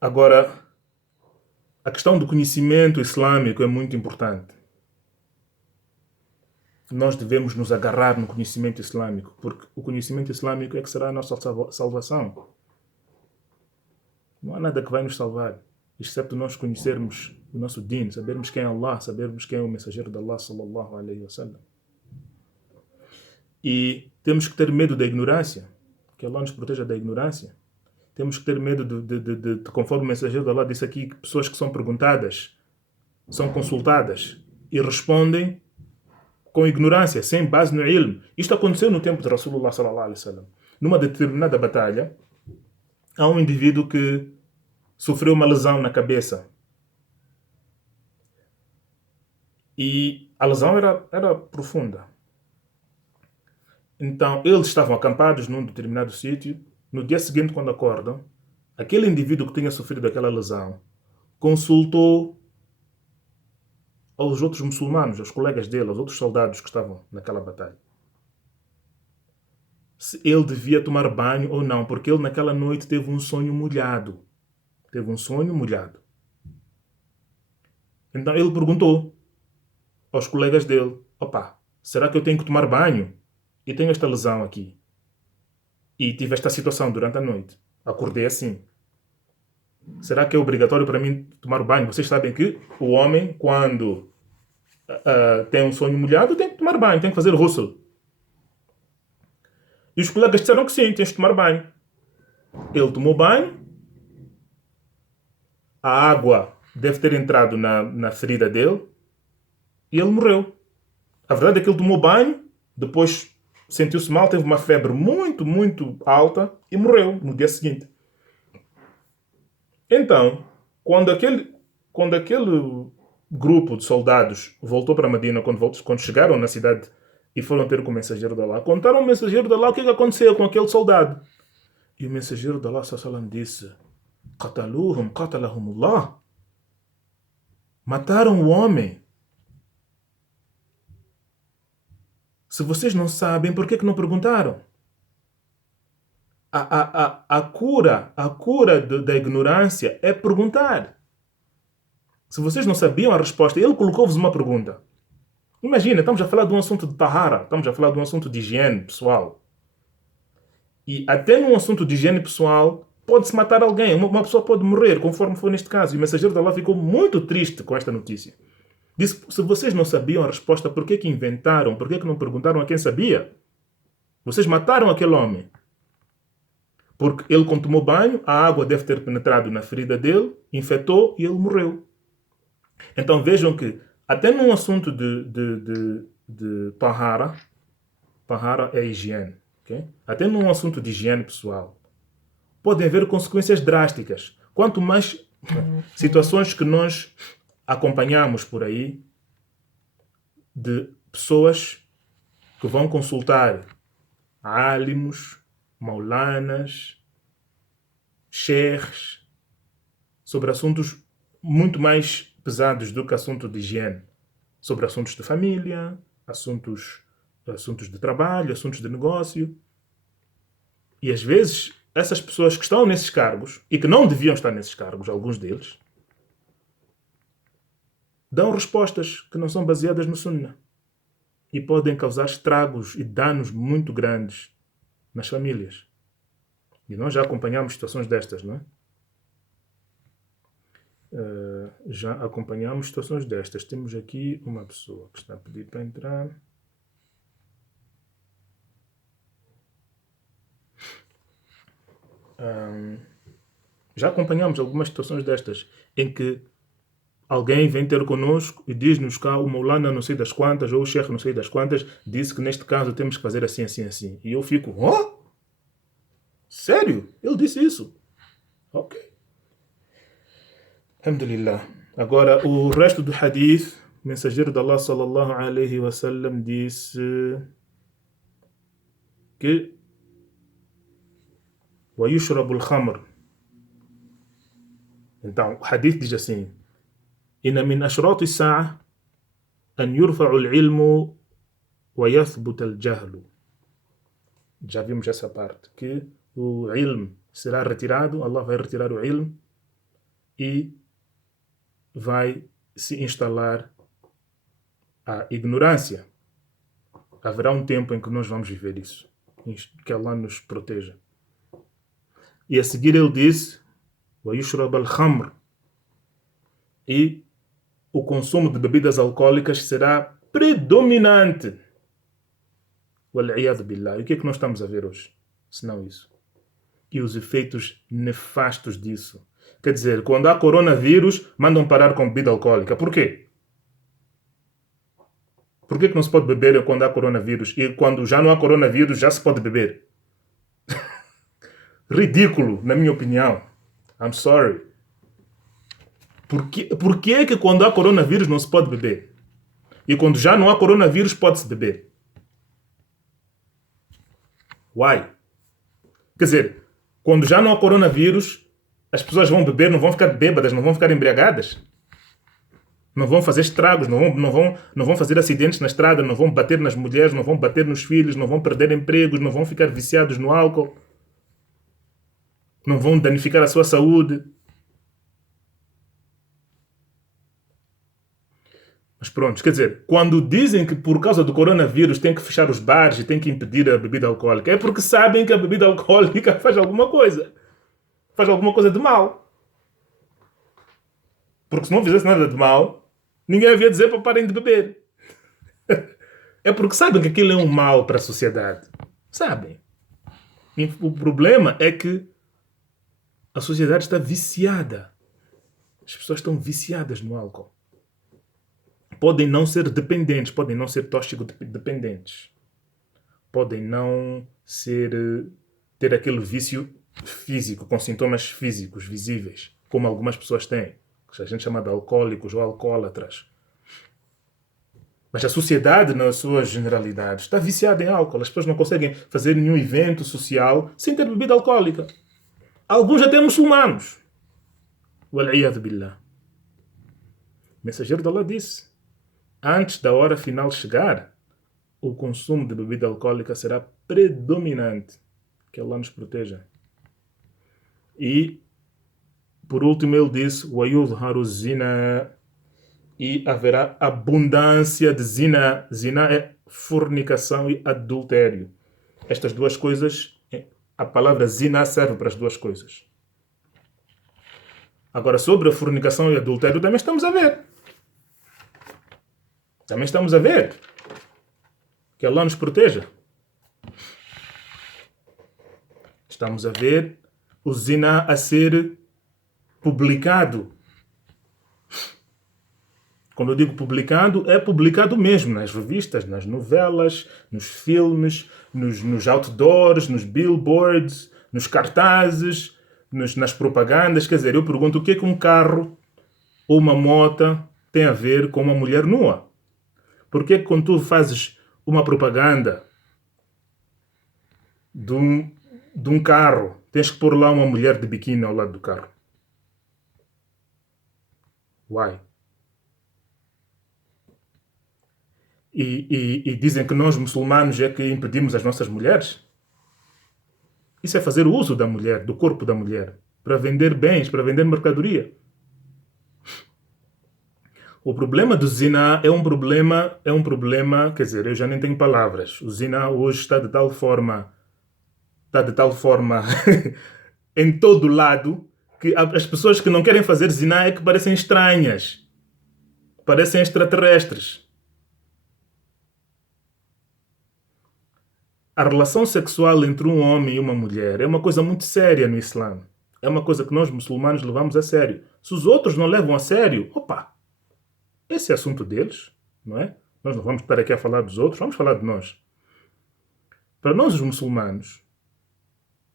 Agora, a questão do conhecimento islâmico é muito importante. Nós devemos nos agarrar no conhecimento islâmico, porque o conhecimento islâmico é que será a nossa salvação. Não há nada que vai nos salvar, exceto nós conhecermos o nosso din, sabermos quem é Allah, sabermos quem é o mensageiro de Allah, sallallahu alaihi wasallam. E temos que ter medo da ignorância, que Allah nos proteja da ignorância. Temos que ter medo de conforme o mensageiro de Allah disse aqui, que pessoas que são perguntadas, são consultadas e respondem com ignorância, sem base no ilm. Isto aconteceu no tempo de Rasulullah sallallahu alaihi wasallam. Numa determinada batalha, há um indivíduo que sofreu uma lesão na cabeça. E a lesão era profunda. Então, eles estavam acampados num determinado sítio. No dia seguinte, quando acordam, aquele indivíduo que tinha sofrido aquela lesão consultou aos outros muçulmanos, aos colegas dele, aos outros soldados que estavam naquela batalha, se ele devia tomar banho ou não, porque ele naquela noite teve um sonho molhado. Teve um sonho molhado. Então ele perguntou aos colegas dele: opa, será que eu tenho que tomar banho? E tenho esta lesão aqui. E tive esta situação durante a noite. Acordei assim. Será que é obrigatório para mim tomar banho? Vocês sabem que o homem, quando tem um sonho molhado, tem que tomar banho, tem que fazer ghusl. E os colegas disseram que sim, tens de tomar banho. Ele tomou banho. A água deve ter entrado na ferida dele. E ele morreu. A verdade é que ele tomou banho, depois sentiu-se mal, teve uma febre muito, muito alta e morreu no dia seguinte. Então, quando aquele grupo de soldados voltou para Medina, quando chegaram na cidade e foram ter com o mensageiro de Allah, contaram ao mensageiro de Allah o que aconteceu com aquele soldado. E o mensageiro de Allah sallallahu disse: Qataluhum, qatalahumullah. Mataram o homem. Se vocês não sabem, por que não perguntaram? A cura da ignorância é perguntar. Se vocês não sabiam a resposta, ele colocou-vos uma pergunta. Imagina, estamos a falar de um assunto de tahara, estamos a falar de um assunto de higiene pessoal. E até num assunto de higiene pessoal, pode-se matar alguém, uma pessoa pode morrer, conforme foi neste caso. E o mensageiro de Allah ficou muito triste com esta notícia. Disse: se vocês não sabiam a resposta, por que inventaram? Por que não perguntaram a quem sabia? Vocês mataram aquele homem. Porque ele, quando tomou banho, a água deve ter penetrado na ferida dele, infectou e ele morreu. Então vejam que, até num assunto de tahara é higiene, okay? Até num assunto de higiene pessoal, podem haver consequências drásticas. Quanto mais situações que nós acompanhamos por aí de pessoas que vão consultar álimos, maulanas, sheikhs, sobre assuntos muito mais pesados do que assunto de higiene, sobre assuntos de família, assuntos assuntos de trabalho, assuntos de negócio. E às vezes, essas pessoas que estão nesses cargos e que não deviam estar nesses cargos, alguns deles, dão respostas que não são baseadas no Sunnah e podem causar estragos e danos muito grandes nas famílias. E nós já acompanhamos situações destas, não é? Já acompanhamos situações destas. Temos aqui uma pessoa que está a pedir para entrar. Já acompanhamos algumas situações destas em que alguém vem ter connosco e diz-nos cá o Maulana não sei das quantas ou o Sheikh não sei das quantas disse que neste caso temos que fazer assim, assim, assim. E eu fico, sério? Ele disse isso? Ok. Alhamdulillah. Agora, o resto do hadith, o mensageiro de Allah sallallahu alaihi wasallam disse que وَيُشْرَبُ الْخَمْرُ. Então, o hadith diz assim: إن من أشراط الساعة أن يرفع العلم ويثبت الجهل. Já vimos essa parte, que o ilm será retirado, Allah vai retirar o ilm e vai se instalar a ignorância. Haverá um tempo em que nós vamos viver isso. Que Allah nos proteja. E a seguir ele disse: وَيُشْرَبَ الْخَمْرُ. E o consumo de bebidas alcoólicas será predominante. وَالْعِيَاذُ بِاللَّهِ. E o que é que nós estamos a ver hoje? Senão isso. E os efeitos nefastos disso. Quer dizer, quando há coronavírus, mandam parar com bebida alcoólica. Por quê? Por que não se pode beber quando há coronavírus? E quando já não há coronavírus, já se pode beber? Ridículo, na minha opinião. I'm sorry. Por que é que quando há coronavírus não se pode beber? E quando já não há coronavírus, pode-se beber? Why? Quer dizer, quando já não há coronavírus, as pessoas vão beber, não vão ficar bêbadas, não vão ficar embriagadas? Não vão fazer estragos, não vão fazer acidentes na estrada, não vão bater nas mulheres, não vão bater nos filhos, não vão perder empregos, não vão ficar viciados no álcool, não vão danificar a sua saúde. Mas pronto, quer dizer, quando dizem que por causa do coronavírus tem que fechar os bares e tem que impedir a bebida alcoólica, é porque sabem que a bebida alcoólica faz alguma coisa. Faz alguma coisa de mal. Porque se não fizesse nada de mal, ninguém havia dizer para parem de beber. É porque sabem que aquilo é um mal para a sociedade. Sabem. E o problema é que a sociedade está viciada. As pessoas estão viciadas no álcool. Podem não ser dependentes, podem não ser tóxico-dependentes. Podem não ter aquele vício físico, com sintomas físicos visíveis, como algumas pessoas têm, que a gente chama de alcoólicos ou alcoólatras. Mas a sociedade, na sua generalidade, está viciada em álcool. As pessoas não conseguem fazer nenhum evento social sem ter bebida alcoólica. Alguns até muçulmanos. Wal-iyadhu billah. O mensageiro de Allah disse: antes da hora final chegar, o consumo de bebida alcoólica será predominante. Que Allah nos proteja. E, por último, ele disse: وَيُظْهَرُ الزِّنَا. E haverá abundância de zina. Zina é fornicação e adultério. Estas duas coisas, a palavra zina serve para as duas coisas. Agora, sobre a fornicação e adultério, também estamos a ver. Também estamos a ver. Que Allah nos proteja. Estamos a ver o zina a ser publicado. Quando eu digo publicado, é publicado mesmo nas revistas, nas novelas, nos filmes, nos outdoors, nos billboards, nos cartazes, nas propagandas. Quer dizer, eu pergunto o que é que um carro ou uma moto tem a ver com uma mulher nua? Por que quando tu fazes uma propaganda de um carro, tens que pôr lá uma mulher de biquíni ao lado do carro? Why? e dizem que nós muçulmanos é que impedimos as nossas mulheres? Isso é fazer uso da mulher, do corpo da mulher, para vender bens, para vender mercadoria. O problema do zina é um problema, quer dizer, eu já nem tenho palavras. O zina hoje está de tal forma em todo lado, que as pessoas que não querem fazer zina é que parecem estranhas, parecem extraterrestres. A relação sexual entre um homem e uma mulher é uma coisa muito séria no Islã. É uma coisa que nós muçulmanos levamos a sério. Se os outros não levam a sério, opa, esse é assunto deles, não é? Nós não vamos estar aqui a falar dos outros, vamos falar de nós. Para nós, os muçulmanos,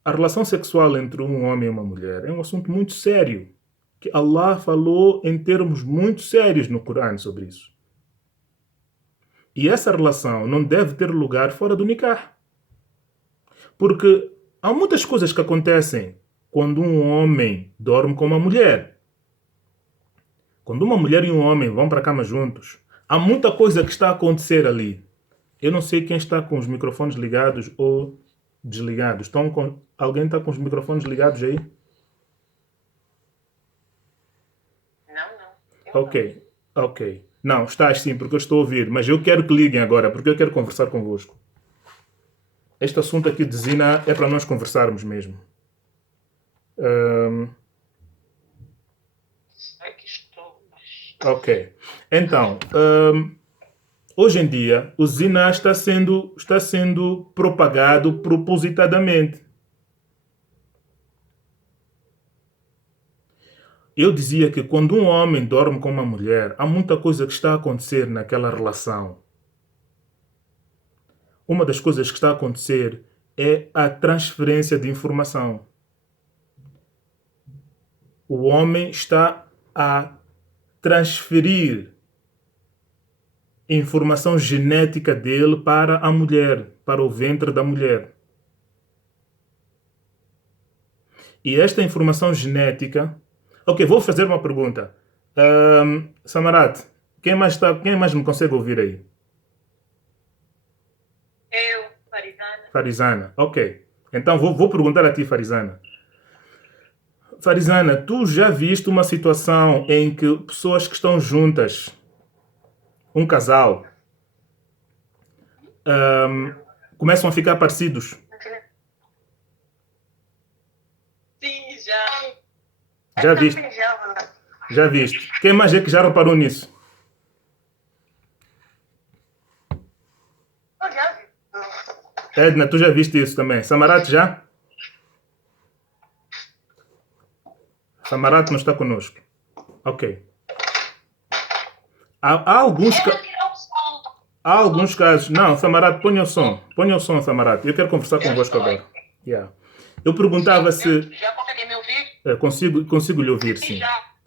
a relação sexual entre um homem e uma mulher é um assunto muito sério, que Allah falou em termos muito sérios no Corão sobre isso. E essa relação não deve ter lugar fora do nikah. Porque há muitas coisas que acontecem quando um homem dorme com uma mulher. Quando uma mulher e um homem vão para a cama juntos, há muita coisa que está a acontecer ali. Eu não sei quem está com os microfones ligados ou desligados. Alguém está com os microfones ligados aí? Não. Ok. Não, está sim, porque eu estou a ouvir. Mas eu quero que liguem agora, porque eu quero conversar convosco. Este assunto aqui de zina é para nós conversarmos mesmo. Aqui estou. Ok. Então, hoje em dia, o zina está sendo propagado propositadamente. Eu dizia que quando um homem dorme com uma mulher, há muita coisa que está a acontecer naquela relação. Uma das coisas que está a acontecer é a transferência de informação. O homem está a transferir informação genética dele para a mulher, para o ventre da mulher. E esta informação genética... Ok, vou fazer uma pergunta. Samarat, quem mais me consegue ouvir aí? Eu, Farizana. Farizana, ok. Então vou perguntar a ti, Farizana. Farizana, tu já viste uma situação em que pessoas que estão juntas, um casal, começam a ficar parecidos? Sim, já. Já viste? Já viste. Quem mais é que já reparou nisso? Eu já vi. Edna, tu já viste isso também? Samarat já? Samarat não está conosco. Ok. Há alguns casos... Não, Samarat, ponha o som. Ponha o som, Samarat. Eu quero conversar convosco agora. Yeah. Eu perguntava se... Já consegue me ouvir? Consigo lhe ouvir, sim.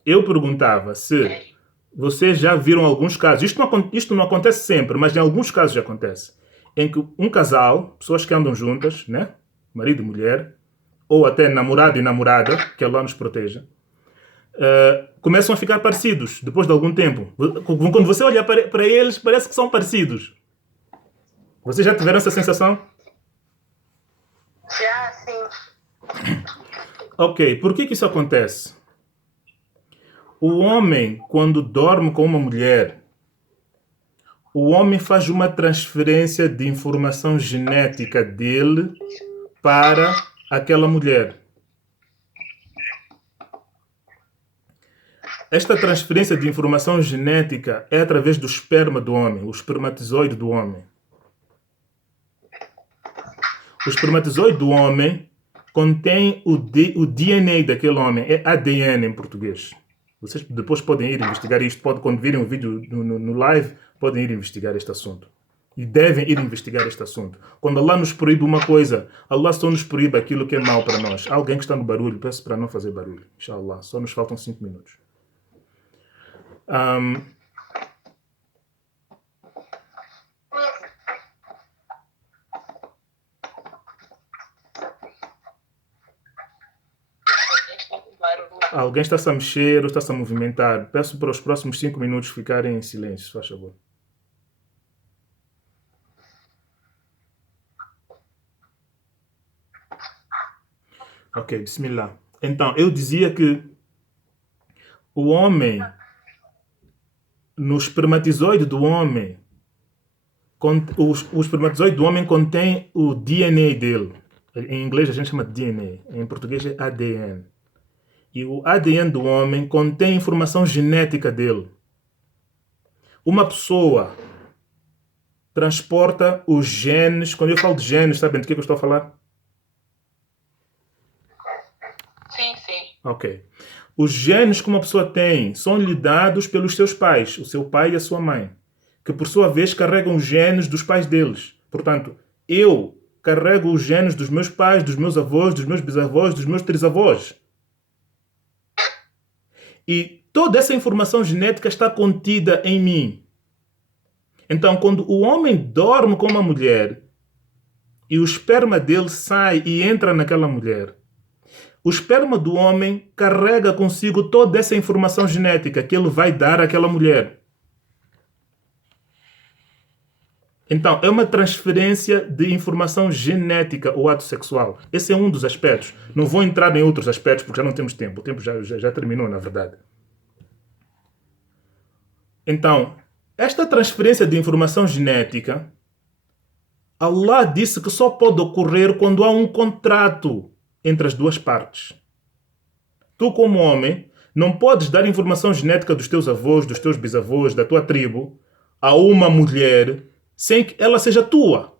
Eu perguntava se vocês já viram alguns casos, isto não acontece sempre, mas em alguns casos já acontece, em que um casal, pessoas que andam juntas, né? Marido e mulher, ou até namorado e namorada, que Allah nos proteja, começam a ficar parecidos depois de algum tempo. Quando você olha para eles, parece que são parecidos. Vocês já tiveram essa sensação? Já, sim. Ok, por que isso acontece? O homem, quando dorme com uma mulher, o homem faz uma transferência de informação genética dele para aquela mulher. Esta transferência de informação genética é através do esperma do homem, o espermatozoide do homem. O espermatozoide do homem contém o DNA daquele homem, é ADN em português. Vocês depois podem ir investigar isto, quando virem o vídeo no live, podem ir investigar este assunto. E devem ir investigar este assunto. Quando Allah nos proíbe uma coisa, Allah só nos proíbe aquilo que é mau para nós. Alguém que está no barulho, peço para não fazer barulho. Inshallah, só nos faltam 5 minutos. Alguém está-se a mexer ou está-se a movimentar. Peço para os próximos 5 minutos ficarem em silêncio, se faz favor. Ok, bismillah. Então, eu dizia que o homem, no espermatozoide do homem, o espermatozoide do homem contém o DNA dele. Em inglês a gente chama de DNA, em português é ADN. E o ADN do homem contém informação genética dele. Uma pessoa transporta os genes. Quando eu falo de genes, sabem de que eu estou a falar? Sim, sim. Ok. Os genes que uma pessoa tem são-lhe dados pelos seus pais, o seu pai e a sua mãe, que por sua vez carregam os genes dos pais deles. Portanto, eu carrego os genes dos meus pais, dos meus avós, dos meus bisavós, dos meus trisavós. E toda essa informação genética está contida em mim. Então, quando o homem dorme com uma mulher e o esperma dele sai e entra naquela mulher, o esperma do homem carrega consigo toda essa informação genética que ele vai dar àquela mulher. Então, é uma transferência de informação genética o ato sexual. Esse é um dos aspectos. Não vou entrar em outros aspectos porque já não temos tempo. O tempo já terminou, na verdade. Então, esta transferência de informação genética, Allah disse que só pode ocorrer quando há um contrato entre as duas partes. Tu, como homem, não podes dar informação genética dos teus avós, dos teus bisavós, da tua tribo, a uma mulher sem que ela seja tua.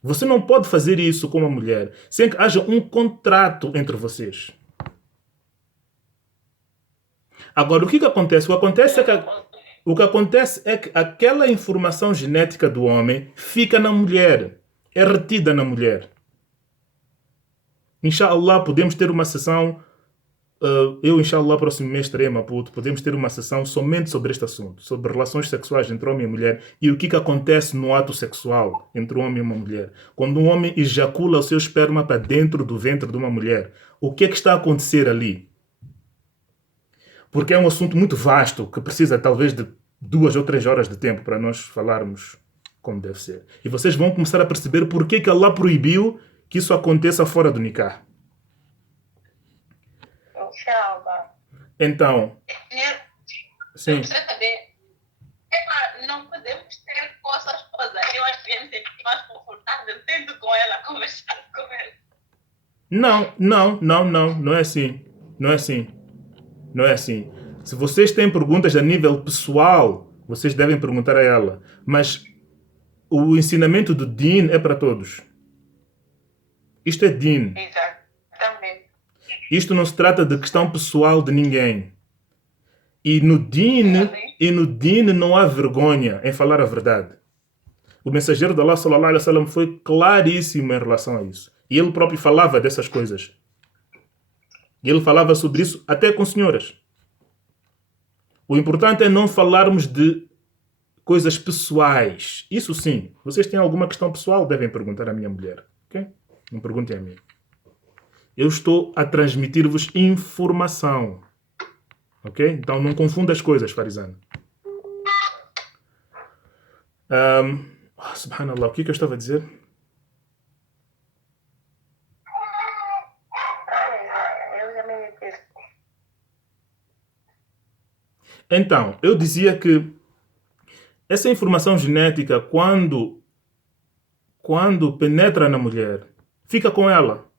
Você não pode fazer isso com uma mulher sem que haja um contrato entre vocês. Agora, o que acontece? O que acontece é que aquela informação genética do homem fica na mulher, é retida na mulher. Inshallah, podemos ter uma sessão. Inshallah, próximo mês estarei em Maputo. Podemos ter uma sessão somente sobre este assunto, sobre relações sexuais entre homem e mulher e o que acontece no ato sexual entre um homem e uma mulher. Quando um homem ejacula o seu esperma para dentro do ventre de uma mulher, o que está a acontecer ali? Porque é um assunto muito vasto que precisa talvez de 2 ou 3 horas de tempo para nós falarmos como deve ser. E vocês vão começar a perceber por que Allah proibiu que isso aconteça fora do nikah. Inshallah. Então, sim. Eu preciso saber. Não podemos ter com a sua esposa. Eu acho que devemos ser mais confortável tendo com ela, conversando com ela. Não é assim. Não é assim. Não é assim. Se vocês têm perguntas a nível pessoal, vocês devem perguntar a ela. Mas o ensinamento do Din é para todos. Isto é Din. Exatamente. Isto não se trata de questão pessoal de ninguém. E no Din não há vergonha em falar a verdade. O mensageiro de Allah sallallahu alaihi wasallam foi claríssimo em relação a isso. E ele próprio falava dessas coisas. E ele falava sobre isso até com senhoras. O importante é não falarmos de coisas pessoais. Isso sim. Vocês têm alguma questão pessoal, devem perguntar à minha mulher. Ok? Não perguntem a mim. Eu estou a transmitir-vos informação. Ok? Então não confunda as coisas, Farizano. Subhanallah, o que eu estava a dizer? Eu já me disse. Então, eu dizia que essa informação genética, quando penetra na mulher, fica com ela.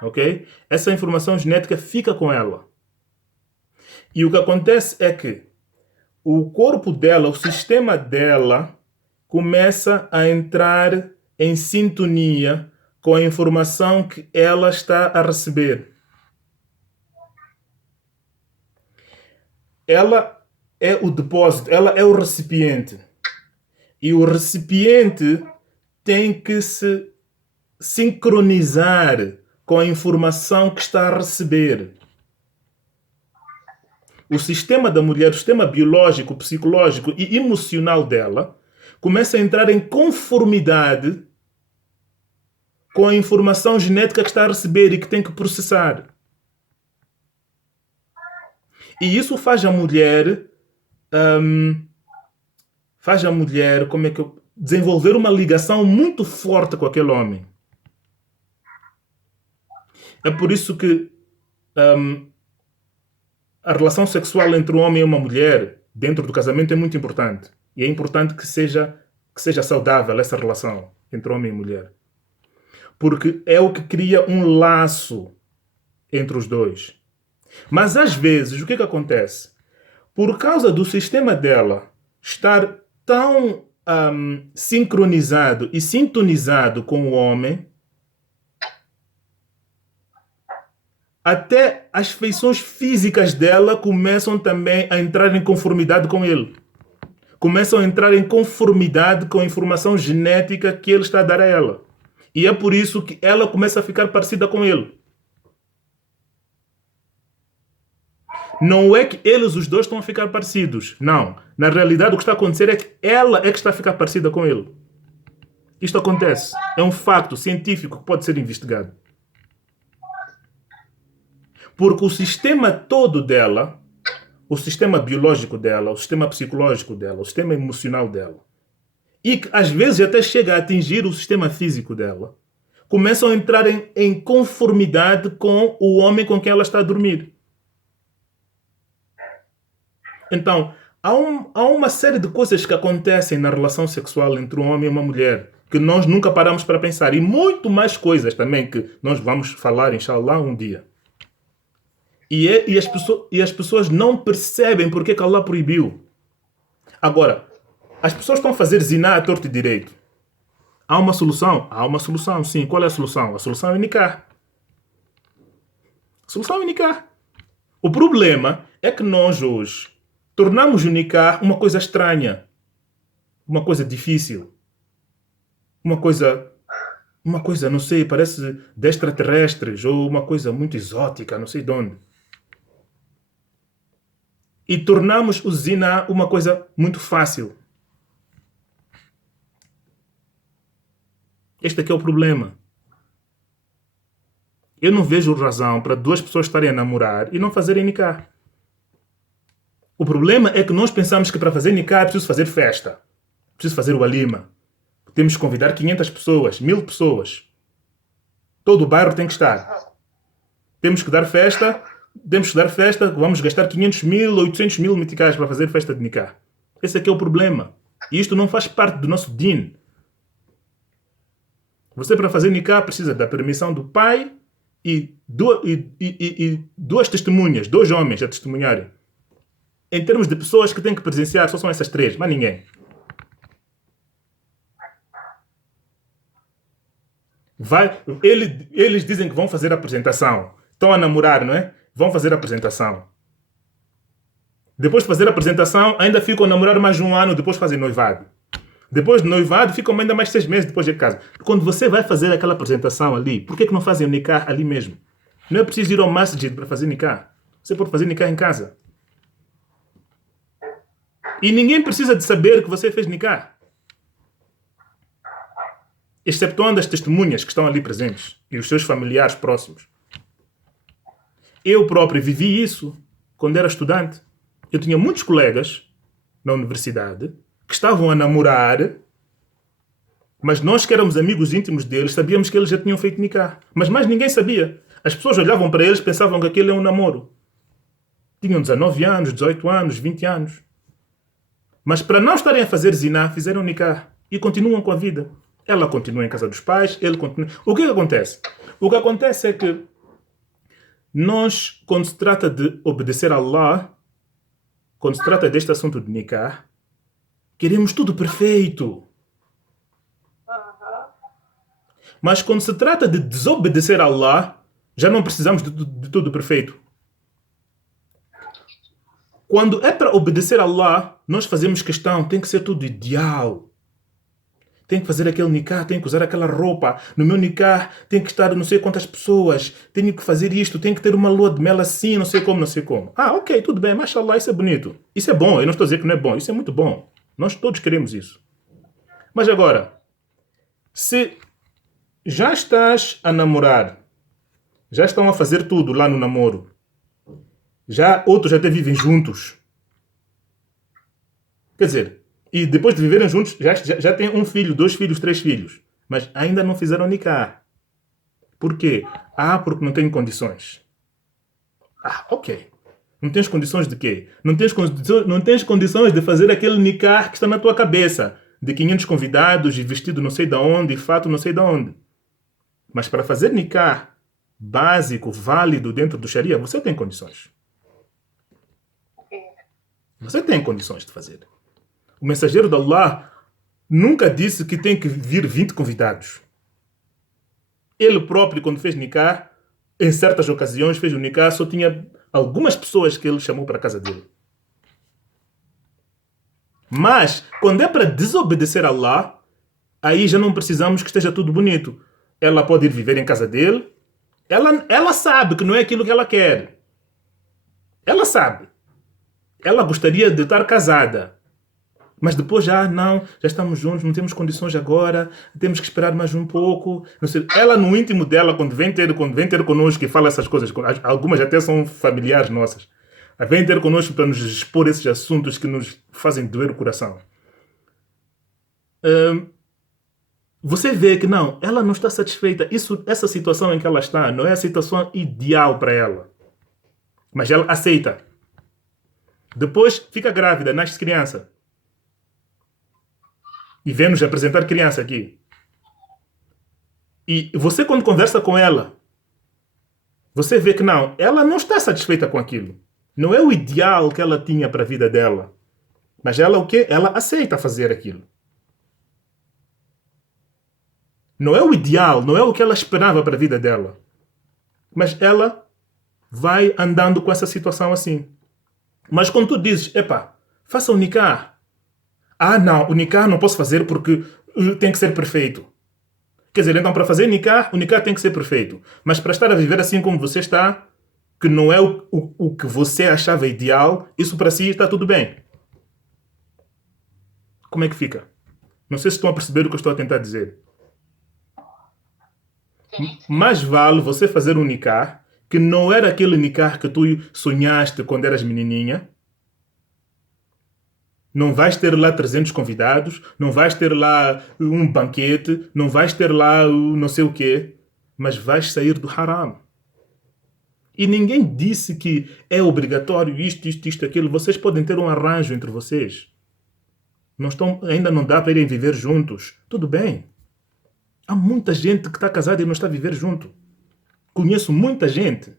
Ok? Essa informação genética fica com ela. E o que acontece é que o corpo dela, o sistema dela, começa a entrar em sintonia com a informação que ela está a receber. Ela é o depósito, ela é o recipiente. E o recipiente tem que se sincronizar com a informação que está a receber. O sistema da mulher, o sistema biológico, psicológico e emocional dela começa a entrar em conformidade com a informação genética que está a receber e que tem que processar. E isso faz a mulher, como é que desenvolver uma ligação muito forte com aquele homem. É por isso que a relação sexual entre um homem e uma mulher dentro do casamento é muito importante. E é importante que seja saudável essa relação entre homem e mulher. Porque é o que cria um laço entre os dois. Mas às vezes, o que acontece? Por causa do sistema dela estar tão sincronizado e sintonizado com o homem, até as feições físicas dela começam também a entrar em conformidade com ele. Começam a entrar em conformidade com a informação genética que ele está a dar a ela. E é por isso que ela começa a ficar parecida com ele. Não é que eles os dois estão a ficar parecidos. Não. Na realidade, o que está a acontecer é que ela é que está a ficar parecida com ele. Isto acontece. É um facto científico que pode ser investigado. Porque o sistema todo dela, o sistema biológico dela, o sistema psicológico dela, o sistema emocional dela, e que às vezes até chega a atingir o sistema físico dela, começam a entrar em conformidade com o homem com quem ela está a dormir. Então, há uma série de coisas que acontecem na relação sexual entre um homem e uma mulher que nós nunca paramos para pensar. E muito mais coisas também que nós vamos falar, inshallah, um dia. E as pessoas não percebem porque que Allah proibiu. Agora, as pessoas estão a fazer ziná a torto e direito. Há uma solução? Há uma solução, sim. Qual é a solução? A solução é o nikah. A solução é o nikah. O problema é que nós hoje tornamos o nikah uma coisa estranha. Uma coisa difícil. Uma coisa, não sei, parece de extraterrestres ou uma coisa muito exótica, não sei de onde. E tornamos o zina uma coisa muito fácil. Este aqui é o problema. Eu não vejo razão para duas pessoas estarem a namorar e não fazerem nikah. O problema é que nós pensamos que para fazer nikah é preciso fazer festa. Preciso fazer o walima. Temos que convidar 500 pessoas, 1000 pessoas. Todo o bairro tem que estar. Temos que dar festa, vamos gastar 500 mil, 800 mil meticais para fazer festa de nikah. Esse aqui é o problema. E isto não faz parte do nosso din. Você, para fazer nikah, precisa da permissão do pai e duas testemunhas, 2 homens a testemunharem. Em termos de pessoas que têm que presenciar, só são essas 3, mas ninguém. Eles dizem que vão fazer a apresentação. Estão a namorar, não é? Vão fazer a apresentação. Depois de fazer a apresentação, ainda ficam a namorar mais 1 ano, depois fazem noivado. Depois de noivado, ficam ainda mais 6 meses depois de casa. Quando você vai fazer aquela apresentação ali, por que não fazem o nikah ali mesmo? Não é preciso ir ao masjid para fazer nikah. Você pode fazer nikah em casa. E ninguém precisa de saber que você fez nikah. Exceptuando as testemunhas que estão ali presentes e os seus familiares próximos. Eu próprio vivi isso quando era estudante. Eu tinha muitos colegas na universidade que estavam a namorar, mas nós que éramos amigos íntimos deles sabíamos que eles já tinham feito nikah. Mas mais ninguém sabia. As pessoas olhavam para eles e pensavam que aquele é um namoro. Tinham 19 anos, 18 anos, 20 anos. Mas para não estarem a fazer ziná, fizeram nikah e continuam com a vida. Ela continua em casa dos pais, ele continua... O que acontece? O que acontece é que nós, quando se trata de obedecer a Allah, quando se trata deste assunto de nikah, queremos tudo perfeito. Mas quando se trata de desobedecer a Allah, já não precisamos de tudo perfeito. Quando é para obedecer a Allah, nós fazemos questão, tem que ser tudo ideal. Tem que fazer aquele nikah, tem que usar aquela roupa. No meu nikah tem que estar não sei quantas pessoas. Tenho que fazer isto, tem que ter uma lua de mel assim, não sei como, não sei como. Ah, ok, tudo bem, mashallah, isso é bonito. Isso é bom, eu não estou a dizer que não é bom, isso é muito bom. Nós todos queremos isso. Mas agora, se já estás a namorar, já estão a fazer tudo lá no namoro, outros até vivem juntos. Quer dizer, E depois de viverem juntos, já têm um filho, 2 filhos, 3 filhos. Mas ainda não fizeram nikah. Por quê? Porque não têm condições. Ok. Não tens condições de quê? Não tens condições de fazer aquele nikah que está na tua cabeça. De 500 convidados e vestido não sei de onde, e fato não sei de onde. Mas para fazer nikah básico, válido dentro do Sharia, você tem condições. Você tem condições de fazer. O mensageiro de Allah nunca disse que tem que vir 20 convidados. Ele próprio, quando fez nikah, em certas ocasiões fez o nikah, só tinha algumas pessoas que ele chamou para a casa dele. Mas, quando é para desobedecer a Allah, aí já não precisamos que esteja tudo bonito. Ela pode ir viver em casa dele. Ela sabe que não é aquilo que ela quer. Ela sabe. Ela gostaria de estar casada. Mas depois já estamos juntos, não temos condições agora, temos que esperar mais um pouco. Não sei. Ela no íntimo dela, quando vem ter connosco e fala essas coisas, algumas até são familiares nossas, vem ter connosco para nos expor esses assuntos que nos fazem doer o coração. Você vê que ela não está satisfeita. Essa situação em que ela está não é a situação ideal para ela. Mas ela aceita. Depois fica grávida, nasce criança. E vem-nos apresentar criança aqui. E você, quando conversa com ela, você vê que ela não está satisfeita com aquilo. Não é o ideal que ela tinha para a vida dela. Mas ela o quê? Ela aceita fazer aquilo. Não é o ideal, não é o que ela esperava para a vida dela. Mas ela vai andando com essa situação assim. Mas quando tu dizes, faça o nikah. Não, o nikah não posso fazer porque tem que ser perfeito. Quer dizer, então para fazer nikah, o nikah tem que ser perfeito. Mas para estar a viver assim como você está, que não é o que você achava ideal, isso para si está tudo bem. Como é que fica? Não sei se estão a perceber o que eu estou a tentar dizer. Mais vale você fazer um nikah que não era aquele nikah que tu sonhaste quando eras menininha. Não vais ter lá 300 convidados, não vais ter lá um banquete, não vais ter lá não sei o quê, mas vais sair do haram. E ninguém disse que é obrigatório isto, aquilo. Vocês podem ter um arranjo entre vocês. Ainda não dá para irem viver juntos. Tudo bem. Há muita gente que está casada e não está a viver junto. Conheço muita gente.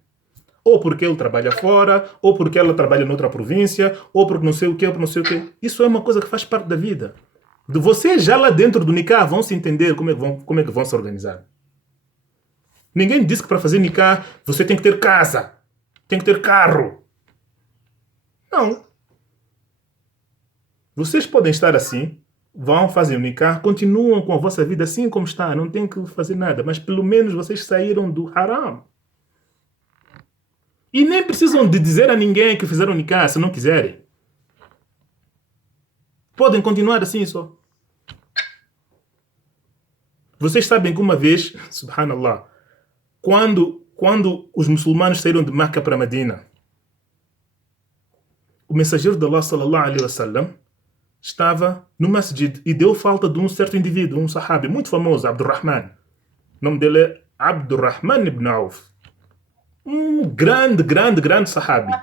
Ou porque ele trabalha fora, ou porque ela trabalha noutra província, ou porque não sei o quê, ou porque não sei o quê. Isso é uma coisa que faz parte da vida. De vocês já lá dentro do nikah vão se entender como é que vão se organizar. Ninguém disse que para fazer nikah você tem que ter casa, tem que ter carro. Não. Vocês podem estar assim, vão fazer o nikah, continuam com a vossa vida assim como está, não tem que fazer nada, mas pelo menos vocês saíram do haram. E nem precisam de dizer a ninguém que fizeram nikah, se não quiserem. Podem continuar assim só. Vocês sabem que uma vez, subhanallah, quando os muçulmanos saíram de Meca para Medina, o mensageiro de Allah, sallallahu alaihi wasallam, estava no masjid e deu falta de um certo indivíduo, um sahabi muito famoso, Abdurrahman. O nome dele é Abdurrahman ibn Auf. Um grande sahabi.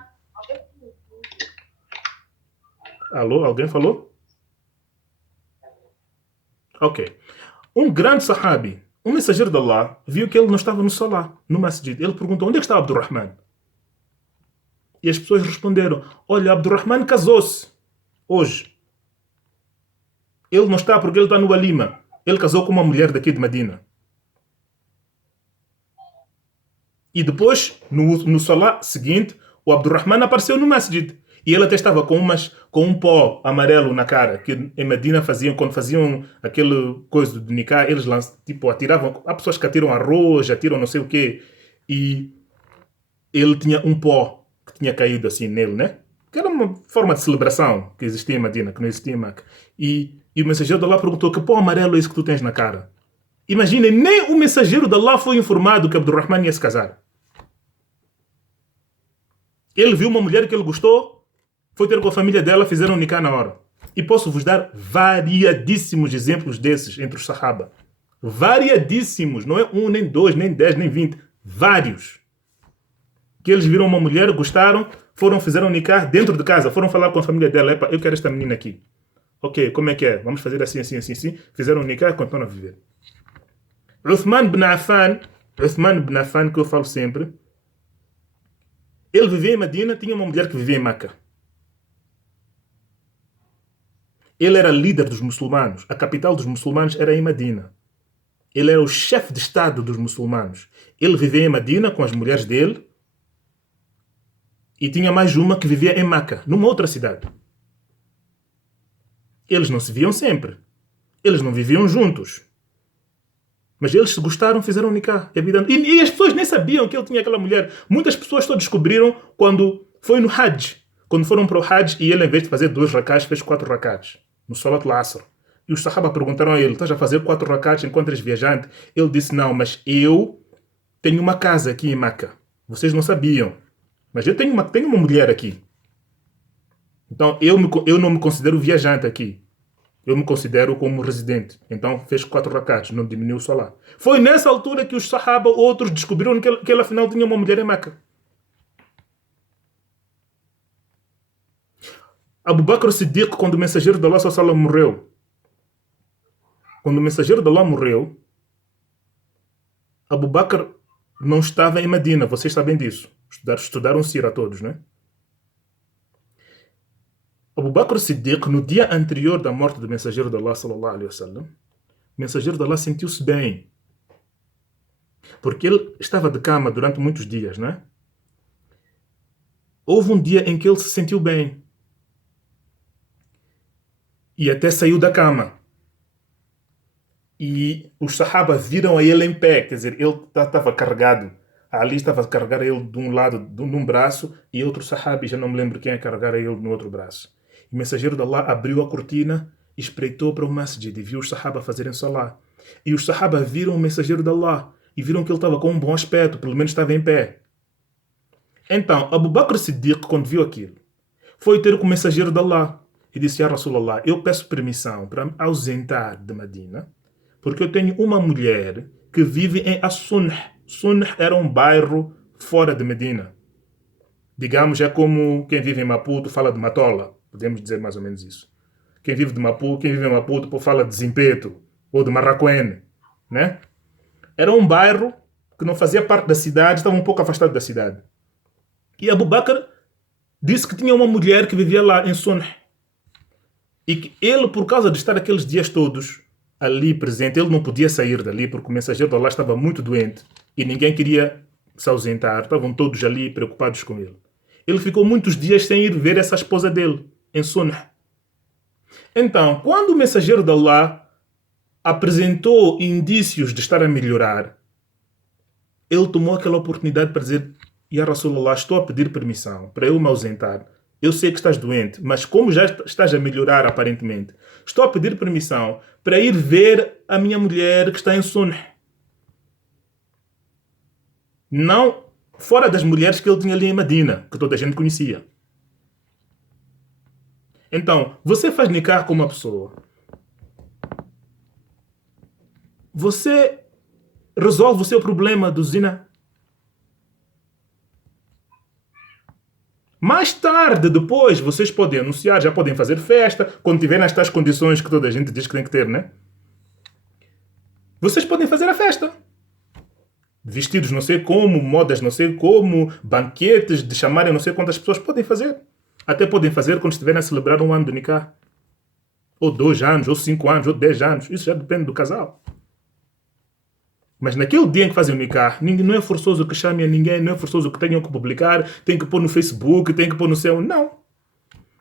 Alô, alguém falou? Ok. Um grande sahabi, um mensageiro de Allah, viu que ele não estava no salah, no masjid. Ele perguntou, onde é que está Abdurrahman? E as pessoas responderam, olha, Abdurrahman casou-se hoje. Ele não está porque ele está no walima. Ele casou com uma mulher daqui de Medina. E depois, no salah seguinte, o Abdurrahman apareceu no masjid. E ele até estava com um pó amarelo na cara, que em Medina quando faziam aquele coisa de nikah, eles atiravam. Há pessoas que atiram arroz, atiram não sei o quê. E ele tinha um pó que tinha caído assim nele, né? Que era uma forma de celebração que existia em Medina, que não existia em Meca. E o mensageiro de Allah perguntou, que pó amarelo é isso que tu tens na cara? Imaginem, nem o mensageiro de Allah foi informado que Abdurrahman ia se casar. Ele viu uma mulher que ele gostou, foi ter com a família dela, fizeram um nikah na hora. E posso vos dar variadíssimos exemplos desses entre os Sahaba. Variadíssimos. Não é um, nem dois, nem 10, nem 20. Vários. Que eles viram uma mulher, gostaram, fizeram nikah dentro de casa, foram falar com a família dela. Epa, eu quero esta menina aqui. Ok, como é que é? Vamos fazer assim, assim, assim, assim. Fizeram nikah e continuam a viver. Uthman ibn Affan, que eu falo sempre, ele vivia em Medina, tinha uma mulher que vivia em Meca. Ele era líder dos muçulmanos. A capital dos muçulmanos era em Medina. Ele era o chefe de estado dos muçulmanos. Ele vivia em Medina com as mulheres dele e tinha mais uma que vivia em Meca, numa outra cidade. Eles não se viam sempre. Eles não viviam juntos. Mas eles se gostaram, fizeram nikah. E as pessoas nem sabiam que ele tinha aquela mulher. Muitas pessoas só descobriram quando foi no Hajj. Quando foram para o Hajj e ele, em vez de fazer 2 rakats, fez 4 rakats. No Salat al-Asr. E os Sahaba perguntaram a ele, estás a fazer 4 rakats enquanto eres viajante? Ele disse, não, mas eu tenho uma casa aqui em Meca. Vocês não sabiam. Mas eu tenho uma mulher aqui. Então eu não me considero viajante aqui. Eu me considero como residente. Então fez 4 rakats, não diminuiu o salat. Foi nessa altura que os Sahaba, outros, descobriram que ele afinal tinha uma mulher em Meca. Abu Bakr Siddiq, quando o mensageiro de Allah sallallahu morreu, Abu Bakr não estava em Medina, vocês sabem disso. Estudaram Sira todos, né? Abu Bakr Siddiq, no dia anterior da morte do mensageiro de Allah sallallahu alaihi wasallam, o mensageiro de Allah sentiu-se bem. Porque ele estava de cama durante muitos dias, né? Houve um dia em que ele se sentiu bem. E até saiu da cama. E os Sahaba viram a ele em pé. Quer dizer, ele estava carregado. Ali estava a carregar ele de um lado, de um braço, e outro Sahabi, já não me lembro quem, a carregar ele no outro braço. O mensageiro de Allah abriu a cortina, espreitou para o masjid e viu os Sahaba fazerem salah. E os Sahaba viram o mensageiro de Allah e viram que ele estava com um bom aspecto, pelo menos estava em pé. Então, Abu Bakr Siddiq, quando viu aquilo, foi ter com o mensageiro de Allah e disse, Ya Rasulallah, eu peço permissão para me ausentar de Medina, porque eu tenho uma mulher que vive em As-Sunh. Sunh era um bairro fora de Medina. Digamos, é como quem vive em Maputo fala de Matola. Podemos dizer mais ou menos isso. Quem vive em Maputo fala de Zimpeto ou de Marraquene, né? Era um bairro que não fazia parte da cidade, estava um pouco afastado da cidade. E Abu Bakr disse que tinha uma mulher que vivia lá em Sunh. E que ele, por causa de estar aqueles dias todos ali presente, ele não podia sair dali porque o mensageiro de Allah estava muito doente e ninguém queria se ausentar. Estavam todos ali preocupados com ele. Ele ficou muitos dias sem ir ver essa esposa dele, em Sunh. Então, quando o mensageiro de Allah apresentou indícios de estar a melhorar, ele tomou aquela oportunidade para dizer, Ya Rasulallah, estou a pedir permissão para eu me ausentar. Eu sei que estás doente, mas como já estás a melhorar aparentemente, estou a pedir permissão para ir ver a minha mulher que está em Sunh. Não fora das mulheres que ele tinha ali em Medina, que toda a gente conhecia. Então, você faz nikah com uma pessoa. Você resolve o seu problema do zina. Mais tarde, depois, vocês podem anunciar, já podem fazer festa, quando tiver nestas condições que toda a gente diz que tem que ter, né? Vocês podem fazer a festa. Vestidos não sei como, modas não sei como, banquetes de chamarem não sei quantas pessoas, podem fazer. Até podem fazer quando estiverem a celebrar um ano de nikah. Ou 2 anos, ou 5 anos, ou 10 anos. Isso já depende do casal. Mas naquele dia em que fazem o nikah, não é forçoso que chamem a ninguém, não é forçoso que tenham que publicar, tem que pôr no Facebook, tem que pôr no céu. Não.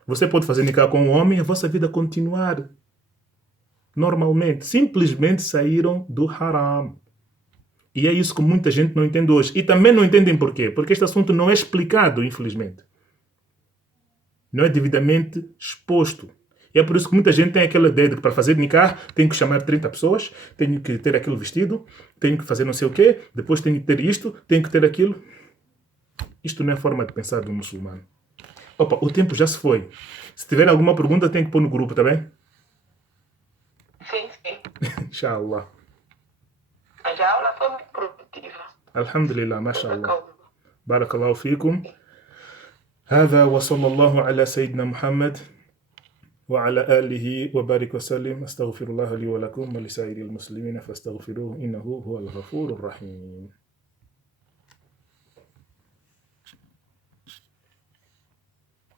Você pode fazer nikah com um homem e a vossa vida continuar normalmente. Simplesmente saíram do haram. E é isso que muita gente não entende hoje. E também não entendem porquê. Porque este assunto não é explicado, infelizmente. Não é devidamente exposto. E é por isso que muita gente tem aquela ideia de que para fazer nikah tem que chamar 30 pessoas, tenho que ter aquele vestido, tenho que fazer não sei o quê, depois tenho que ter isto, tenho que ter aquilo. Isto não é a forma de pensar de um muçulmano. Opa, o tempo já se foi. Se tiver alguma pergunta, tem que pôr no grupo, tá bem? Sim, sim. Inshallah. Mas a aula foi muito produtiva. Alhamdulillah, mashallah. Barakallahu fikum. هذا وصلى الله على سيدنا محمد وعلى آله وبارك وسلم. أستغفر الله لي ولكم ولسائر المسلمين فاستغفروه إنه هو الغفور الرحيم.